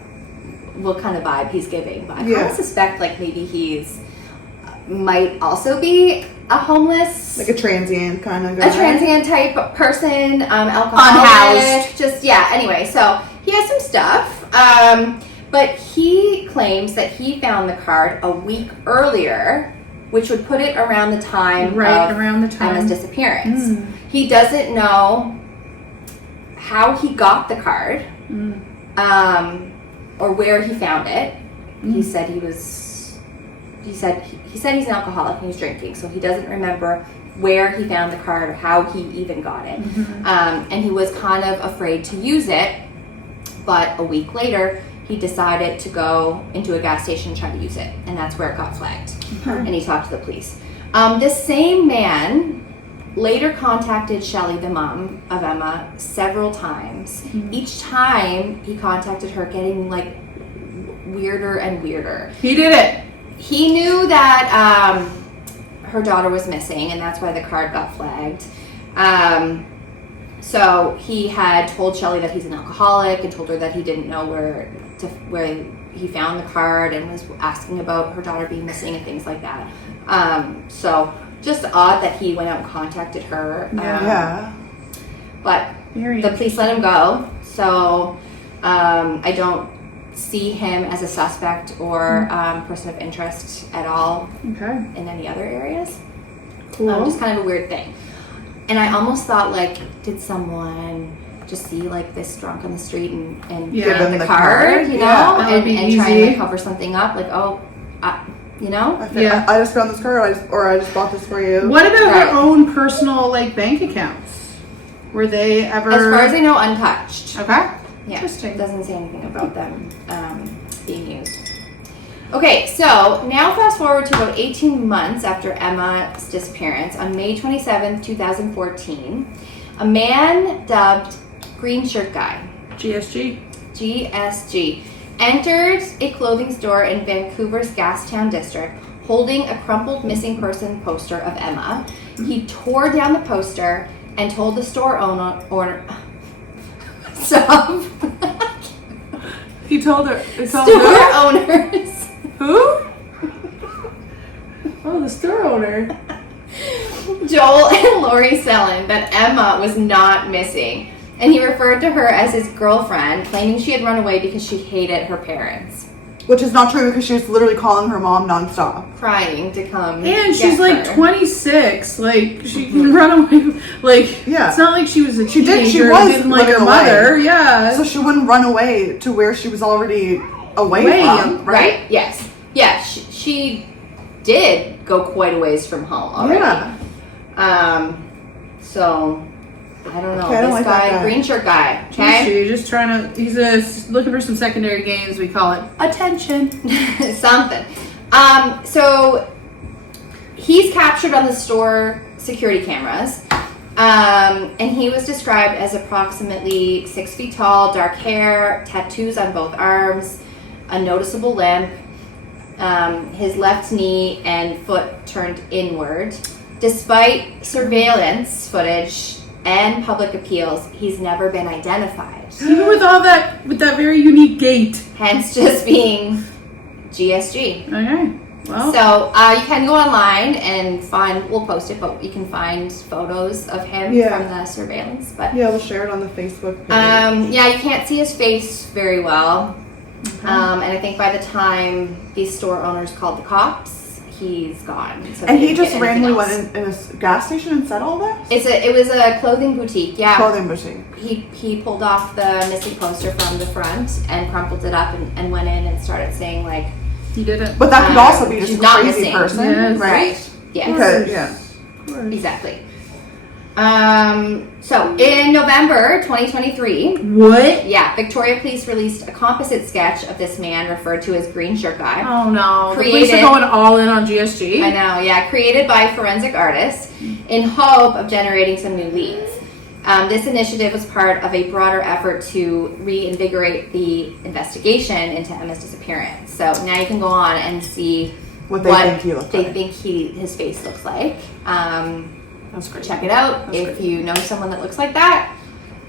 what kind of vibe he's giving, but I kind of suspect like maybe he's might also be a homeless, like a transient kind of guy. A transient type person, alcoholic, unhoused. Just anyway, so he has some stuff. But he claims that he found the card a week earlier, which would put it around the time of around the time Emma's disappearance. He doesn't know how he got the card, or where he found it. He said he said he's an alcoholic and he's drinking, so he doesn't remember where he found the card or how he even got it. And he was kind of afraid to use it, but a week later he decided to go into a gas station and try to use it, and that's where it got flagged. And he talked to the police. This same man later contacted Shelley, the mom of Emma, several times. Each time he contacted her getting like weirder and weirder. He did it. He knew that her daughter was missing, and that's why the card got flagged. So he had told Shelley that he's an alcoholic and told her that he didn't know where he found the card, and was asking about her daughter being missing and things like that. So just odd that he went out and contacted her. But the police let him go. So I don't see him as a suspect or person of interest at all in any other areas. Cool. Just kind of a weird thing. And I almost thought, like, did someone just see like this drunk on the street and give him the card, you know, and try and like, cover something up, like, you know? I just found this card, I just bought this for you. What about her own personal like bank accounts? Were they ever? As far as I know, untouched. Okay. Yeah. Interesting. It doesn't say anything about them being used. Okay, so now fast forward to about 18 months after Emma's disappearance. On May 27th, 2014, a man dubbed Green Shirt Guy, GSG, entered a clothing store in Vancouver's Gastown district holding a crumpled missing person poster of Emma. He tore down the poster and told the store owner Stop. He told her. Store owners. Who? Oh, the store owner. Joel and Lori Sellen that Emma was not missing, and he referred to her as his girlfriend, claiming she had run away because she hated her parents. Which is not true, because she was literally calling her mom nonstop. Crying to come. And she's like 26. Like, she can run away. Like, it's not like she was a teenager. She was didn't like her mother. Yeah. So she wouldn't run away to where she was already away from, right? Yes. Yeah, she did go quite a ways from home already. Yeah. So, I don't know. Okay, this like guy, Green Shirt Guy. Okay. She's just trying to. He's looking for some secondary gains. We call it attention. Something. So he's captured on the store security cameras, and he was described as approximately 6 feet tall, dark hair, tattoos on both arms, a noticeable limp, his left knee and foot turned inward. Despite surveillance footage and public appeals, he's never been identified. Even with all that, with that very unique gait. Hence just being GSG. Okay. Well. So you can go online and find, we'll post it, but you can find photos of him from the surveillance. But yeah, we'll share it on the Facebook page. yeah, you can't see his face very well. And I think by the time these store owners called the cops, he's gone. So and he just randomly went in a gas station and said all that? It was a clothing boutique, yeah. Clothing boutique. He pulled off the missing poster from the front and crumpled it up and went in and started saying like, he didn't. But that could also be just she's a not crazy missing. person, Yes. right? Yeah. Because, yeah. Exactly. So in November 2023, What? yeah, Victoria Police released a composite sketch of this man referred to as Green Shirt Guy. Oh no. The police Created- are going all in on GSG. I know, yeah, created by forensic artists in hope of generating some new leads. This initiative was part of a broader effort to reinvigorate the investigation into Emma's disappearance. So now you can go on and see What they think he looks like. his face looks like. That's great. Check it out That's if great. you know someone that looks like that.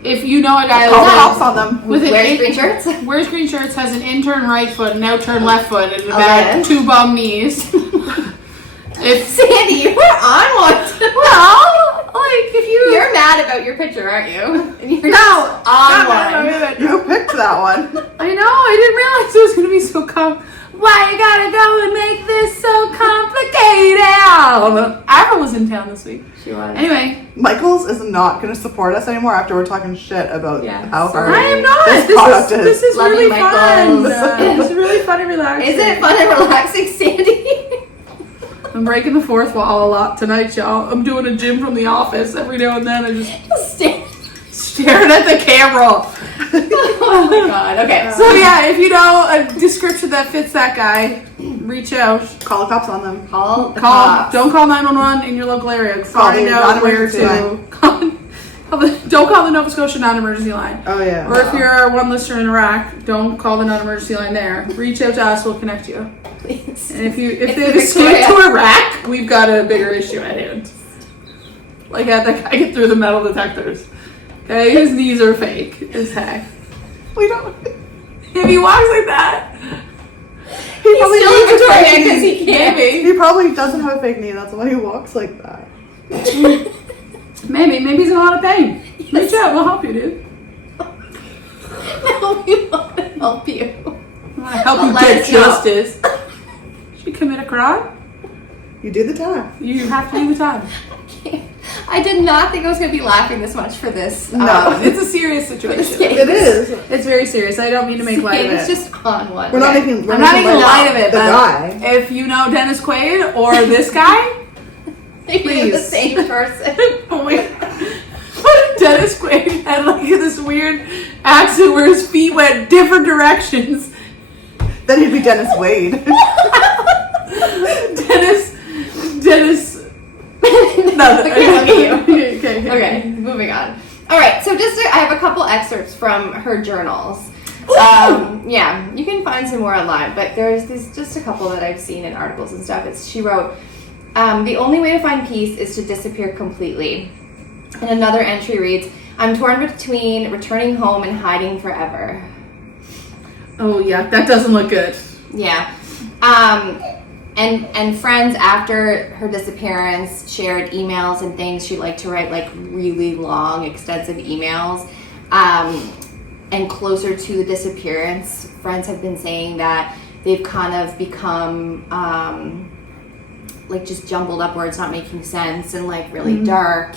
If you know a guy Call the like cops on them. with an Wears green shirts. wears green shirts, has an intern right foot, an outturn left foot, and Okay. about 2 bum knees. If Sandy, you were on one. well, like if You're mad about your picture, aren't you? And you're no, on one. You picked that one. I know. I didn't realize it was gonna be so Why you gotta go and make this so complicated? Ira was in town this week. She was. Anyway, Michaels is not going to support us anymore after we're talking shit about Yeah, how sorry. hard I am not. this product is. This is Love really you, fun. Michaels. This is really fun and relaxing. Is it fun and relaxing, Sandy? I'm breaking the fourth wall a lot tonight, y'all. I'm doing a gym from the office every now and then. I just staring at the camera. Oh my god. Okay. So yeah, if you know a description that fits that guy, reach out. Call the cops on them. Call the Call. cops. Don't call 911 in your local area. Call Find the out where non-emergency to. Don't call the Nova Scotia non-emergency line. Oh, yeah. Or if you're one listener in Iraq, don't call the non-emergency line there. Reach out to us. We'll connect you. Please. And if It's they've the escaped Victoria. to Iraq, we've got a bigger issue at hand. Like I had that guy get through the metal detectors. Okay, his knees are fake as heck. We don't. If he walks like that, He probably still needs a Victoria fake 'cause knee. he can't. maybe, He probably doesn't have a fake knee. That's why he walks like that. maybe he's in a lot of pain. Reach out, we'll help you, dude. No, we want to help you. I want to help you Let get us know. justice. Did you commit a crime? You did the time. You have to do the time. I did not think I was going to be laughing this much for this. No. It's a serious situation. It is. It's very serious. I don't mean to make light of It's it. just on one. We're not Okay. making. We're I'm not making making light of it, The but guy. if you know Dennis Quaid or this guy, Maybe they're the Please. same person. oh wait. What if Dennis Quaid had like this weird accent where his feet went different directions? Then he'd be Dennis Wade. Dennis. No, Okay, look at you. okay. Okay, moving on. All right, so I have a couple excerpts from her journals. Yeah, you can find some more online, but there's just a couple that I've seen in articles and stuff. She wrote, the only way to find peace is to disappear completely. And another entry reads, I'm torn between returning home and hiding forever. Oh yeah, that doesn't look good. Yeah. And friends after her disappearance shared emails and things. She liked to write like really long, extensive emails. And closer to the disappearance, friends have been saying that they've kind of become like just jumbled up words not making sense and like really dark.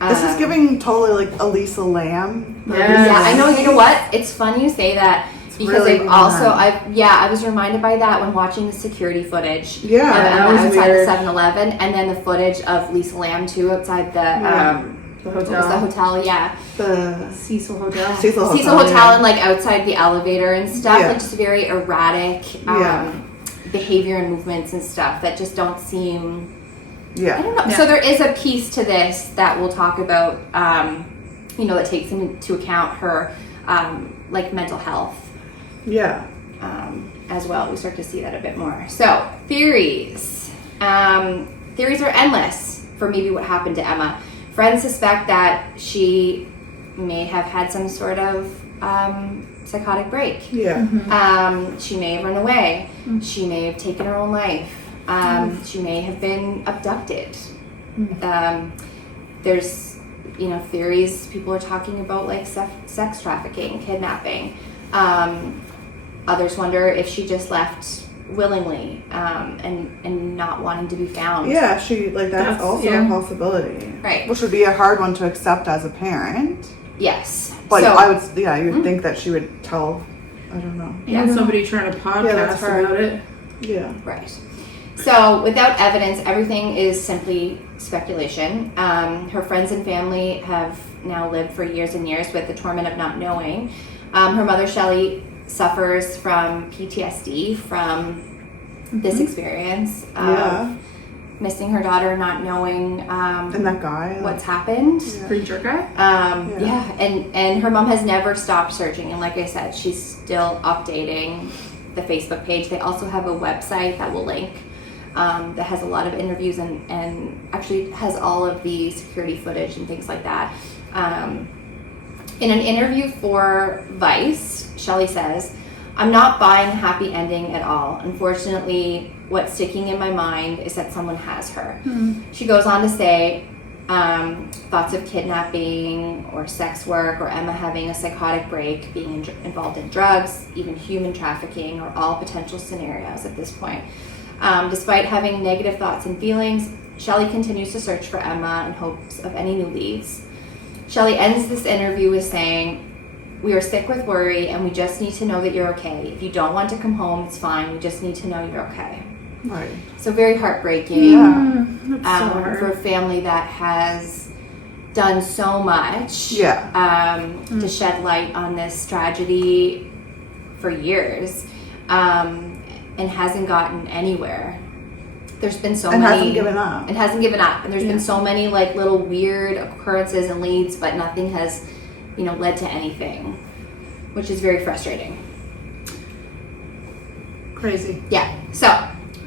This is giving totally like Elisa Lamb. Yes. Yeah, I know. You know what? It's funny you say that because really they've also, bad. I was reminded by that when watching the security footage. Yeah, of that Emma was outside weird. the 7-Eleven, and then the footage of Lisa Lamb too outside the The what was hotel. the hotel? Yeah, The Cecil Hotel. Cecil Hotel. Cecil Hotel, yeah. and like outside the elevator and stuff. Yeah. Like just very erratic Yeah. behavior and movements and stuff that just don't seem. I Yeah. don't know. Yeah. So there is a piece to this that we'll talk about, that takes into account her, like mental health, Yeah. as well. We start to see that a bit more. So theories. Theories are endless for maybe what happened to Emma. Friends suspect that she may have had some sort of psychotic break. Yeah. She may have run away. She may have taken her own life. She may have been abducted. There's, theories. People are talking about like sex trafficking, kidnapping. Others wonder if she just left willingly and not wanting to be found. Yeah, that's also a possibility. Right. Which would be a hard one to accept as a parent. Yes. But I would, you would think that she would tell, I don't know. Yeah, somebody trying to podcast about it. Yeah. Right. So, without evidence, everything is simply speculation. Her friends and family have now lived for years and years with the torment of not knowing. Her mother, Shelley, suffers from PTSD from this experience of missing her daughter, not knowing and that guy, what's happened. Preacher guy? And her mom has never stopped searching. And like I said, she's still updating the Facebook page. They also have a website that will link that has a lot of interviews and actually has all of the security footage and things like that. In an interview for Vice, Shelley says, "I'm not buying a happy ending at all. Unfortunately, what's sticking in my mind is that someone has her." She goes on to say, thoughts of kidnapping or sex work or Emma having a psychotic break, being involved in drugs, even human trafficking are all potential scenarios at this point. Despite having negative thoughts and feelings, Shelley continues to search for Emma in hopes of any new leads. Shelley ends this interview with saying, "We are sick with worry and we just need to know that you're okay. If you don't want to come home, it's fine. We just need to know you're okay." Right. So very heartbreaking That's for a family that has done so much to shed light on this tragedy for years and hasn't gotten anywhere. There's been so many... And hasn't given up. And there's been so many like little weird occurrences and leads, but nothing has, led to anything, which is very frustrating. Crazy. Yeah. So,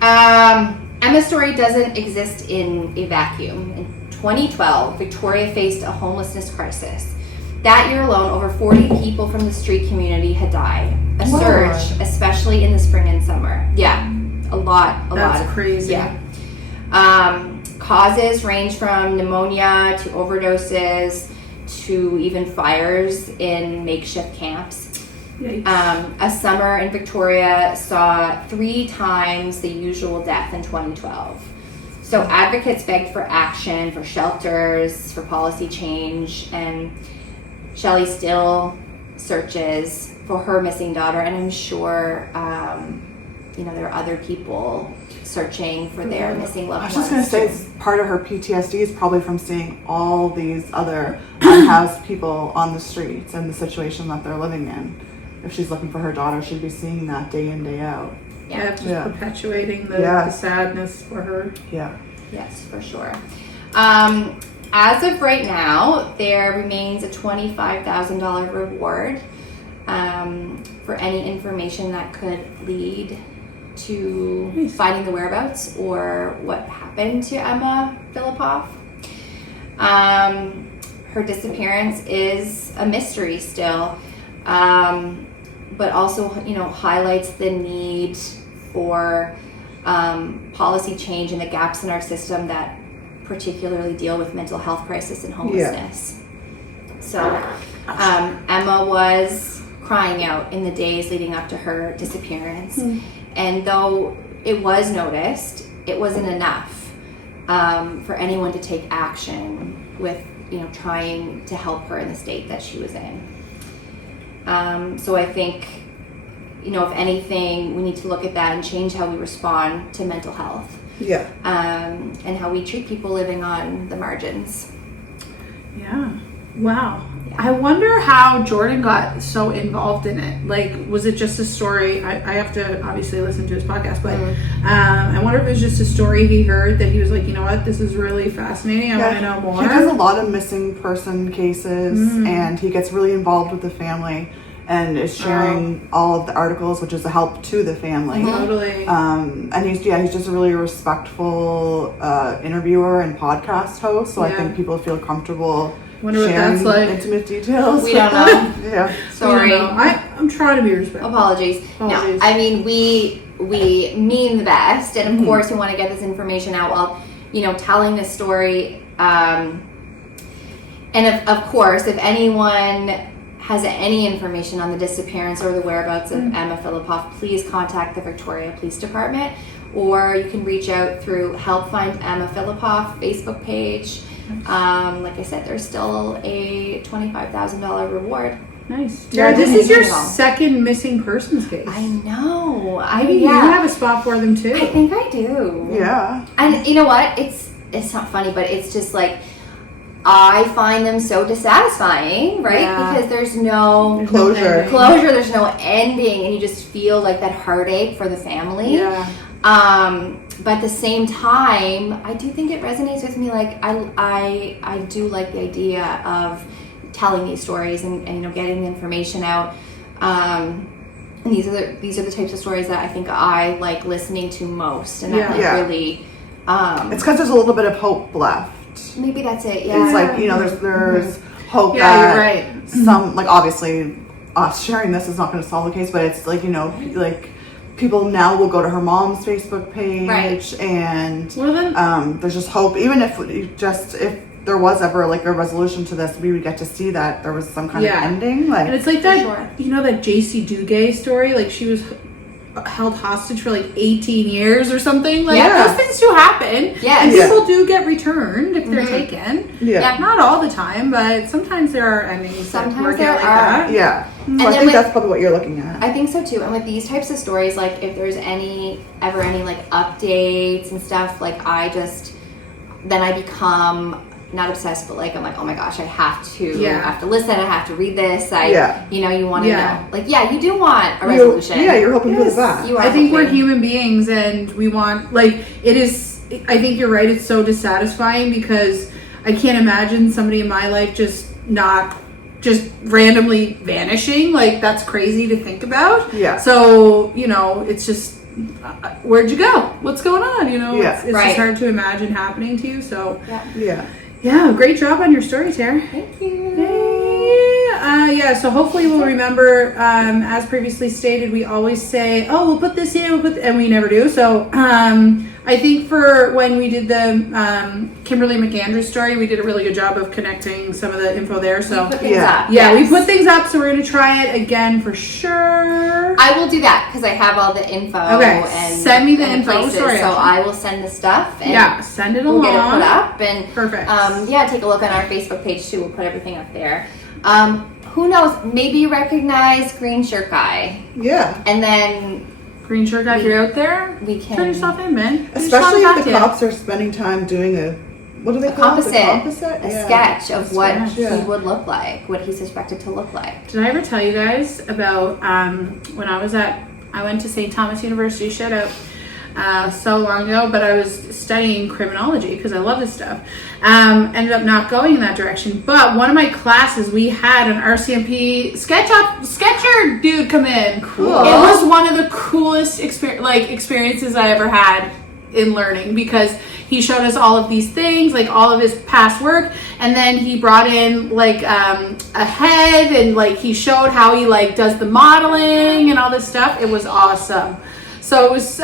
Emma's story doesn't exist in a vacuum. In 2012, Victoria faced a homelessness crisis. That year alone, over 40 people from the street community had died. A surge, especially in the spring and summer. Yeah, a lot. That's crazy. Yeah. Causes range from pneumonia to overdoses to even fires in makeshift camps. A summer in Victoria saw 3 times the usual death in 2012. So advocates begged for action, for shelters, for policy change, and Shelley still searches for her missing daughter, and I'm sure there are other people searching for their missing loved ones. I was just going to say, part of her PTSD is probably from seeing all these other unhoused people on the streets and the situation that they're living in. If she's looking for her daughter, she'd be seeing that day in, day out. Yeah, just perpetuating the sadness for her. Yeah. Yes, for sure. As of right now, there remains a $25,000 reward for any information that could lead to finding the whereabouts or what happened to Emma Fillipoff. Her disappearance is a mystery still, but also, highlights the need for policy change and the gaps in our system that particularly deal with mental health crisis and homelessness. So Emma was crying out in the days leading up to her disappearance. And though it was noticed, it wasn't enough for anyone to take action with, trying to help her in the state that she was in. So I think, if anything, we need to look at that and change how we respond to mental health. Yeah. And how we treat people living on the margins. Yeah. Wow. Yeah. I wonder how Jordan got so involved in it. Like, was it just a story? I have to obviously listen to his podcast, but I wonder if it was just a story he heard that he was like, you know what, this is really fascinating. I want to know more. He does a lot of missing person cases, and he gets really involved with the family and is sharing all of the articles, which is a help to the family. Totally. And he's just a really respectful interviewer and podcast host, so I think people feel comfortable sharing intimate details. We don't know. Yeah. Sorry. I'm trying to be respectful. Apologies. No, I mean, we mean the best, and of course we want to get this information out while, telling this story. And of course, if anyone has any information on the disappearance or the whereabouts of Emma Fillipoff, please contact the Victoria Police Department, or you can reach out through Help Find Emma Fillipoff Facebook page. Like I said, there's still a $25,000 reward. Nice. Yeah, this is your second missing persons case. I know. You have a spot for them too. I think I do. Yeah. And you know what? It's not funny, but it's just like, I find them so dissatisfying, right? Yeah. Because there's no closure, there's no ending, and you just feel like that heartache for the family. Yeah. But at the same time, I do think it resonates with me. Like I do like the idea of telling these stories and getting the information out. And these are the types of stories that I think I like listening to most, and that really. It's because there's a little bit of hope left. Maybe that's it. Yeah. It's like there's hope. Yeah, that you're right. Some like obviously us sharing this is not going to solve the case, but it's like like. People now will go to her mom's Facebook page, and there's just hope. Even if there was ever like a resolution to this, we would get to see that there was some kind of ending. Like, and it's like that, that JC Duguay story. Like she was held hostage for like 18 years or something. Like those things do happen. Yeah, and people do get returned if they're taken. Yeah, not all the time, but sometimes there are endings. Sometimes there are. Yeah. So And I think that's probably what you're looking at. I think so too. And with these types of stories, like if there's any like updates and stuff, like then I become not obsessed, but like I'm like, oh my gosh, I have to listen, I have to read this. You want to know. Like, you do want a resolution. You're hoping for the best. I think we're human beings, and we want I think you're right. It's so dissatisfying because I can't imagine somebody in my life just randomly vanishing. Like that's crazy to think about. Yeah. So it's just where'd you go? What's going on? It's just hard to imagine happening to you. So yeah, great job on your story, Tara. Thank you. So hopefully we'll remember, as previously stated, we always say, oh, we'll put this in, and we never do. So I think for when we did the Kimberly McAndrews story, we did a really good job of connecting some of the info there. So we put things up. We put things up, so we're going to try it again for sure. I will do that because I have all the info. Okay, and send me the info. Places, so I will send the stuff. And send it along. We'll get it put up. And perfect. Take a look on our Facebook page too. We'll put everything up there. Who knows? Maybe you recognize Green Shirt Guy. Yeah. And then Green Shirt Guy, if you're out there, we can turn yourself in, man. Especially if the cops are spending time doing what do they call it? A sketch of what he would look like, what he's suspected to look like. Did I ever tell you guys about when I went to St. Thomas University, shout out, so long ago, but I was studying criminology because I love this stuff. Ended up not going in that direction, but one of my classes we had an RCMP sketcher dude come in. Cool. It was one of the coolest experiences I ever had in learning, because he showed us all of these things, like all of his past work, and then he brought in like a head, and like he showed how he like does the modeling and all this stuff. It was awesome. So it was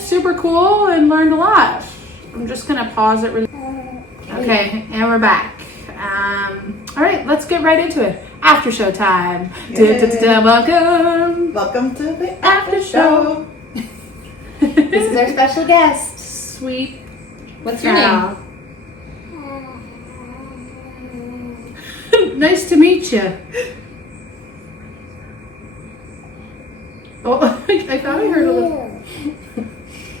super cool, and learned a lot. I'm just gonna pause it really. Okay, and we're back. All right, let's get right into it. After show time. Welcome to the after show. This is our special guest. Sweet. What's your name? Nice to meet you. Oh, I thought I heard a little.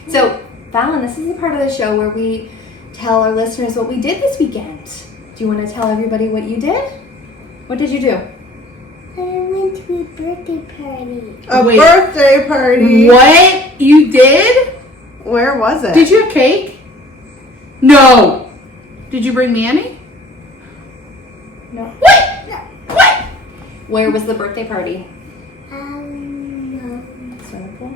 So, Fallon, this is the part of the show where we tell our listeners what we did this weekend. Do you want to tell everybody what you did? What did you do? I went to a birthday party. Birthday party. What? You did? Where was it? Did you have cake? No. Did you bring me any? No. What? No. What? Where was the birthday party? No. Swimming pool.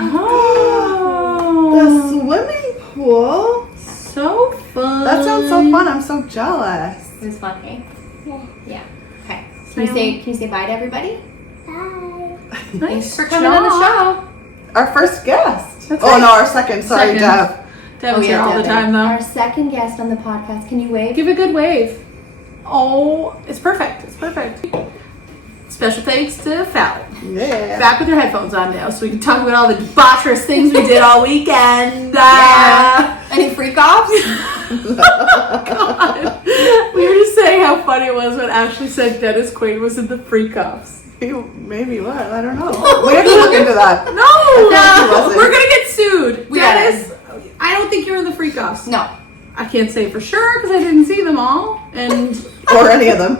Oh. The swimming pool. So fun. That sounds so fun. I'm so jealous. It was fun, eh? Yeah. Yeah. Okay. Can you say bye to everybody? Bye. Thanks for coming on the show. Our first guest. That's no, our second. Sorry, Second. Dev. Dev was here all the time, though. Our second guest on the podcast. Can you wave? Give a good wave. Oh, it's perfect. It's perfect. Special thanks to Fallon. Yeah. Back with her headphones on now, so we can talk about all the debaucherous things we did all weekend. Any freak offs? God. We were just saying how funny it was when Ashley said Dennis Quaid was in the freak offs. Maybe what? I don't know. We have to look into that. No, we're gonna get sued. We Dennis, I don't think you're in the freak offs. No. I can't say for sure because I didn't see them all, and Or any of them.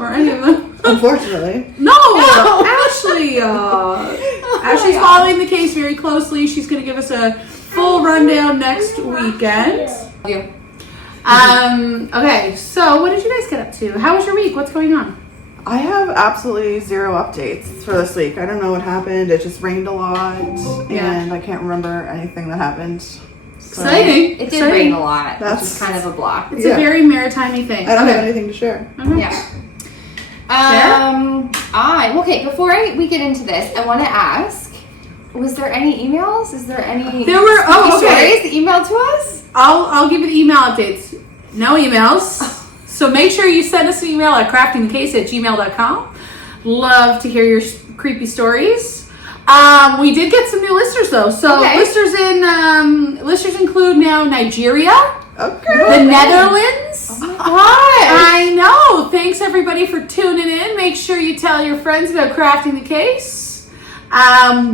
Unfortunately. No, Ashley. Ashley's following the case very closely. She's going to give us a full rundown next weekend. Okay, so what did you guys get up to? How was your week? What's going on? I have absolutely zero updates for this week. I don't know what happened. It just rained a lot, and I can't remember anything that happened. So Exciting. It did rain a lot, which is That's- kind of a block. It's a very maritime-y thing. I don't have anything to share. Yeah. Okay, before we get into this, I want to ask, was there any emails? Is there any There were, stories emailed to us? I'll give you the email updates. No emails. So make sure you send us an email at craftingthecase@gmail.com. Love to hear your creepy stories. We did get some new listeners though. So listeners include now Nigeria, the Netherlands. Oh my gosh. I know. Thanks everybody for tuning in. Make sure you tell your friends about Crafting the Case.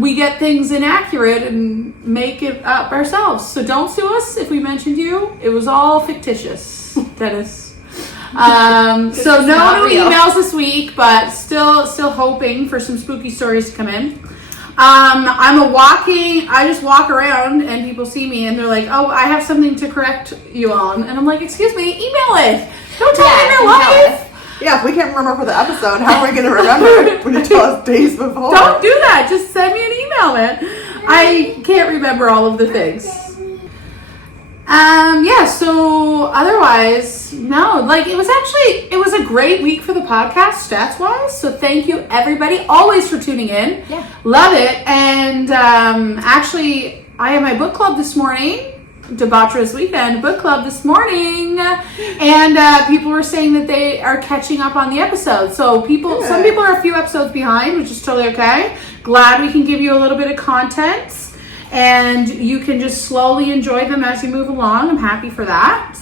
We get things inaccurate and make it up ourselves. So don't sue us if we mentioned you. It was all fictitious, Dennis. So no new emails this week, but still hoping for some spooky stories to come in. I just walk around and people see me and they're like, oh, I have something to correct you on. And I'm like, excuse me, email it. Don't tell me your life. Yeah, if we can't remember for the episode, how are we going to remember when you tell us days before? Don't do that. Just send me an email, man. I can't remember all of the things. So otherwise, no, like it was a great week for the podcast stats wise. So thank you everybody always for tuning in. Yeah. Love it. And actually I had my book club this morning, Debaucherous Weekend book club this morning. And people were saying that they are catching up on the episodes. So some people are a few episodes behind, which is totally okay. Glad we can give you a little bit of content. And you can just slowly enjoy them as you move along. I'm happy for that.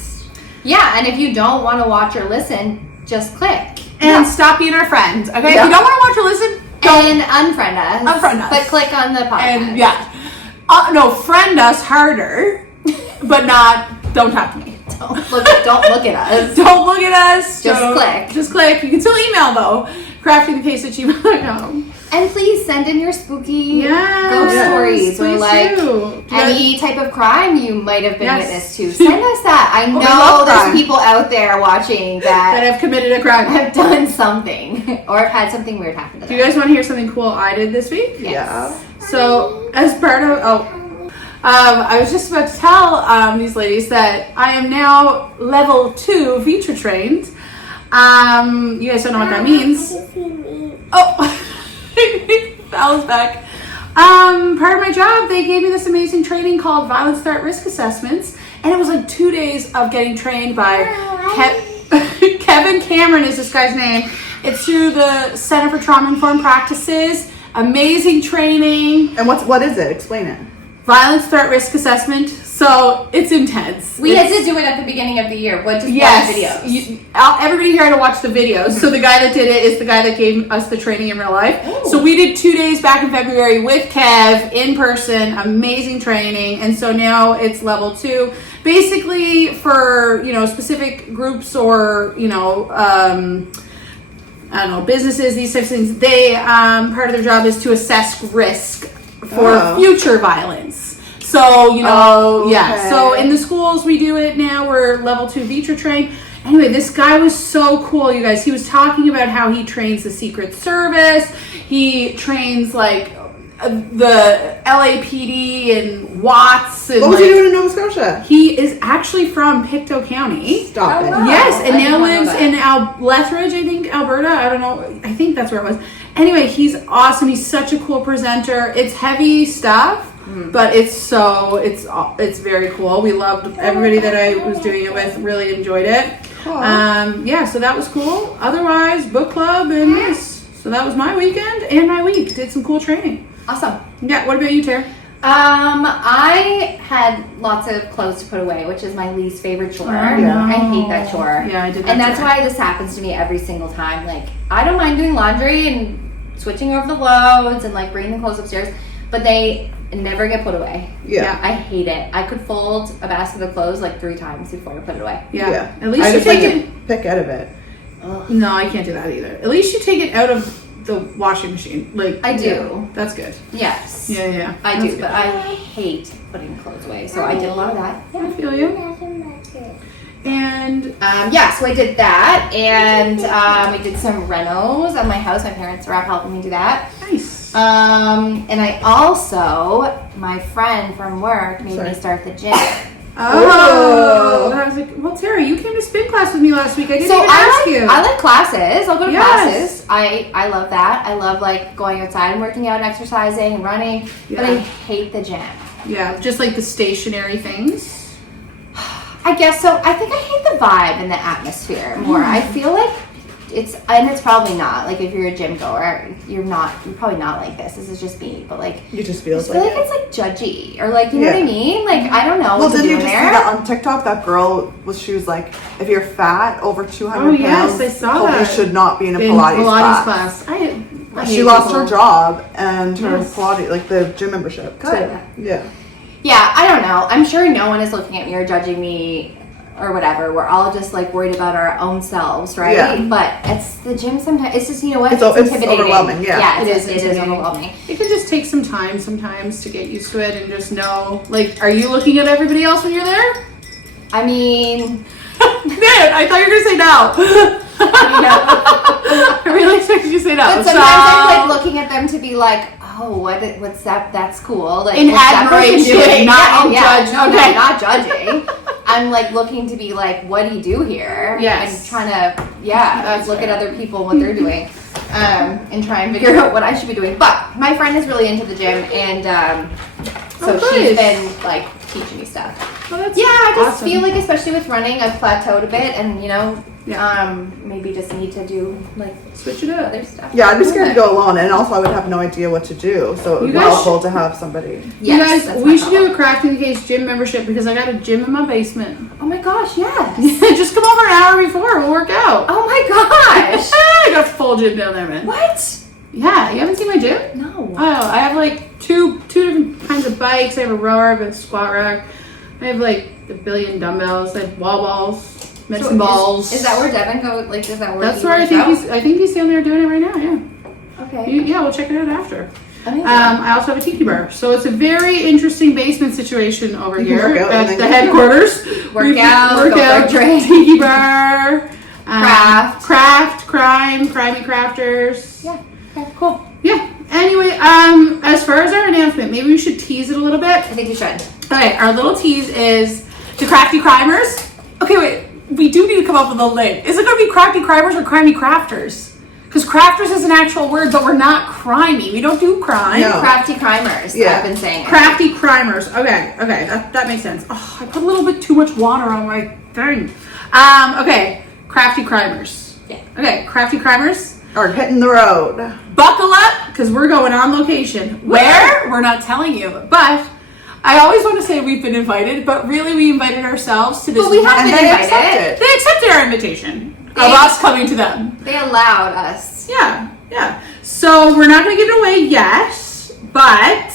Yeah, and if you don't want to watch or listen, just click. And stop being our friend. Okay? Yeah. If you don't want to watch or listen, don't. And unfriend us. Unfriend us. But click on the podcast. And friend us harder, but don't talk to me. Don't look at us. Don't look at us. Just click. Just click. You can still email though. craftingthecase@gmail.com. And please send in your spooky Yes, ghost stories or please like do. any type of crime you might have been Yes. witness to. Send us that. I know love there's crime. people out there watching That that I've committed a crime. have done something or have had something weird happen to Do them. you guys want to hear something cool I did this week? Yeah. So, as part of, I was just about to tell these ladies that I am now level 2 Vitra trained. You guys don't know what that means. Oh, Val's back. Part of my job, they gave me this amazing training called Violence Threat Risk Assessments, and it was like 2 days of getting trained by Kevin Cameron is this guy's name. It's through the Center for Trauma Informed Practices. Amazing training. And what is it? Explain it. Violence Threat Risk Assessment. So it's intense. We had to do it at the beginning of the year. Watch videos. Everybody here had to watch the videos. So the guy that did it is the guy that gave us the training in real life. Ooh. So we did 2 days back in February with Kev in person. Amazing training. And so now it's level 2. Basically for, specific groups or, businesses, these types of things. They, part of their job is to assess risk for future violence. So, okay. So in the schools we do it now. We're level 2 Vitra trained. Anyway, this guy was so cool, you guys. He was talking about how he trains the Secret Service. He trains the LAPD and Watts. And What was he doing in Nova Scotia? He is actually from Pictou County. Stop it. wow. Yes, and I now didn't know lives that. in Lethbridge, I think, Alberta. I don't know. I think that's where it was. Anyway, he's awesome. He's such a cool presenter. It's heavy stuff, but it's very cool. We loved everybody that I was doing it with. Really enjoyed it. Cool. So that was cool. Otherwise, book club and yes. So that was my weekend. and my week. Did some cool training. Awesome. Yeah, what about you, Tara? I had lots of clothes to put away, which is my least favorite chore. Yeah. I hate that chore. Yeah, I did that And that's today. why this happens to me every single time. Like, I don't mind doing laundry and switching over the loads and like bringing the clothes upstairs, but they never get put away. Yeah. I hate it. I could fold a basket of clothes like 3 times before I put it away. Yeah. At least I you just take like it. to pick out of it. No, I can't do that either. At least you take it out of the washing machine. Like I do. That's good. Yes. Yeah. I That's do, good. but I hate putting clothes away. So I did a lot of that. I feel you. And So I did that, and we did some renos at my house. My parents were out helping me do that. nice. And I also, my friend from work made me start the gym. Oh, I was like, well, Tara, you came to spin class with me last week. I didn't even ask you. I like classes. I'll go to Yes. classes. I love that. I love like going outside and working out and exercising and running. But I Yeah. hate the gym. Yeah, just like the stationary things. I guess so. I think I hate the vibe and the atmosphere more. I feel like it's probably not. Like if you're a gym goer, you're probably not like this. This is just me. But like You just I feels feel like like it. it's like judgy or like you know what I Yeah. mean? Like I don't know Well, what to did do you in just there. see that on TikTok? That girl she was like, if you're fat over 200 Oh, yes, pounds, I saw probably that. should not be in a In Pilates, class. I She hate lost people. her job and her Yes. Pilates, like the gym membership. Good. Yeah. Yeah, I don't know. I'm sure no one is looking at me or judging me or whatever. We're all just like worried about our own selves, right? Yeah. But it's the gym sometimes. It's just, you know what? It's intimidating. overwhelming, yeah. Yeah, It is it is intimidating. overwhelming. It can just take some time sometimes to get used to it and just know, like, are you looking at everybody else when you're there? I mean, Man, I thought you were going to say no. I really expected you to say no. but sometimes I'm like looking at them to be like, oh, what's that? That's cool. Like In what's that person admiration, doing? not in judge- No, okay. not judging. I'm like looking to be like, what do you do here? Yes. And trying to, That's look fair. at other people and what they're doing, and try and figure out what I should be doing. But my friend is really into the gym, and so good. she's been like teaching me stuff. Well, that's Yeah, I just awesome. feel like, especially with running, I've plateaued a bit, and Yeah. maybe just need to do like Switch it up. other stuff. Yeah, I'd be scared to go alone, and also I would have no idea what to do. So it would You be guys helpful to have somebody. You Yes, guys, that's we my should do problem. a Crafting the Case gym membership because I got a gym in my basement. Oh my gosh, yes. Just come over an hour before. We'll work out. Oh my gosh. I got a full gym down there, man. What? Yeah, you haven't seen my gym? No. Oh, I have like two different kinds of bikes. I have a rower, I have a squat rack. I have like a billion dumbbells. I have wall balls, medicine balls. Is that where Devin goes? Like, is that where That's he where I works think out? I think he's down there doing it right now. Yeah. Okay. Yeah, we'll check it out after. Amazing. I also have a tiki bar, so it's a very interesting basement situation over You can here work out and at then the go. headquarters. Work out, go for a drink. tiki bar, Craft. crimey crafters. Yeah. Okay, cool. Yeah. Anyway, as far as our announcement, maybe we should tease it a little bit. I think you should. Okay, our little tease is the Crafty Crimers. Okay, wait. We do need to come up with a name. Is it going to be Crafty Crimers or Crimey Crafters? Because crafters is an actual word, but we're not crimey. We don't do crime. No. Crafty crimers. Yeah. I've been saying. Crafty Crimers. Okay, that makes sense. Oh, I put a little bit too much water on my thing. Okay, Crafty Crimers. Yeah. Okay, Crafty Crimers. Or hitting the road. Buckle up, because we're going on location. Where? We're not telling you. But I always want to say we've been invited, but really we invited ourselves to this. But we have And been they invited. accepted. They accepted our invitation of They- us coming to them. They allowed us. Yeah. So we're not going to give it away yet, but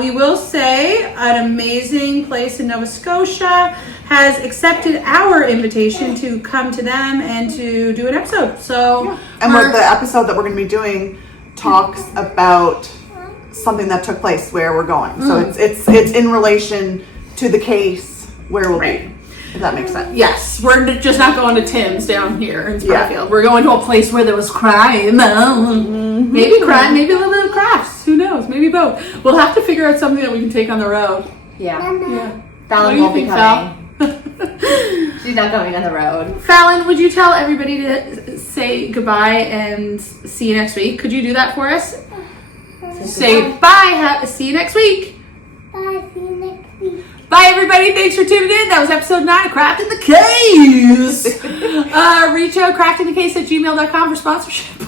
we will say an amazing place in Nova Scotia has accepted our invitation to come to them and to do an episode. So And the episode that we're going to be doing talks about something that took place where we're going. So it's in relation to the case where we'll be. If that makes sense. yes, we're just not going to Tim's down here in Yeah. Springfield. We're going to a place where there was crime. Maybe crime, maybe a little bit of crafts. Who knows? Maybe both. We'll have to figure out something that we can take on the road. Yeah. Yeah. Fallon What do you won't be think, coming. She's not coming on the road. Fallon, would you tell everybody to say goodbye and see you next week? Could you do that for us? Say bye. See you next week. Bye. See you next week. Bye, everybody. Thanks for tuning in. That was episode 9 of Crafting the Case. Reach out craftingthecase@gmail.com for sponsorship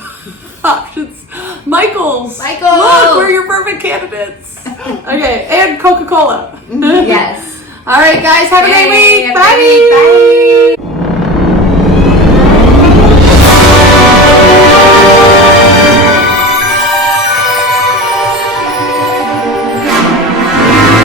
options. Michael's. Michael. Look, we're your perfect candidates. Okay, and Coca-Cola. Yes. All right, guys. Have a great week. Bye. Bye.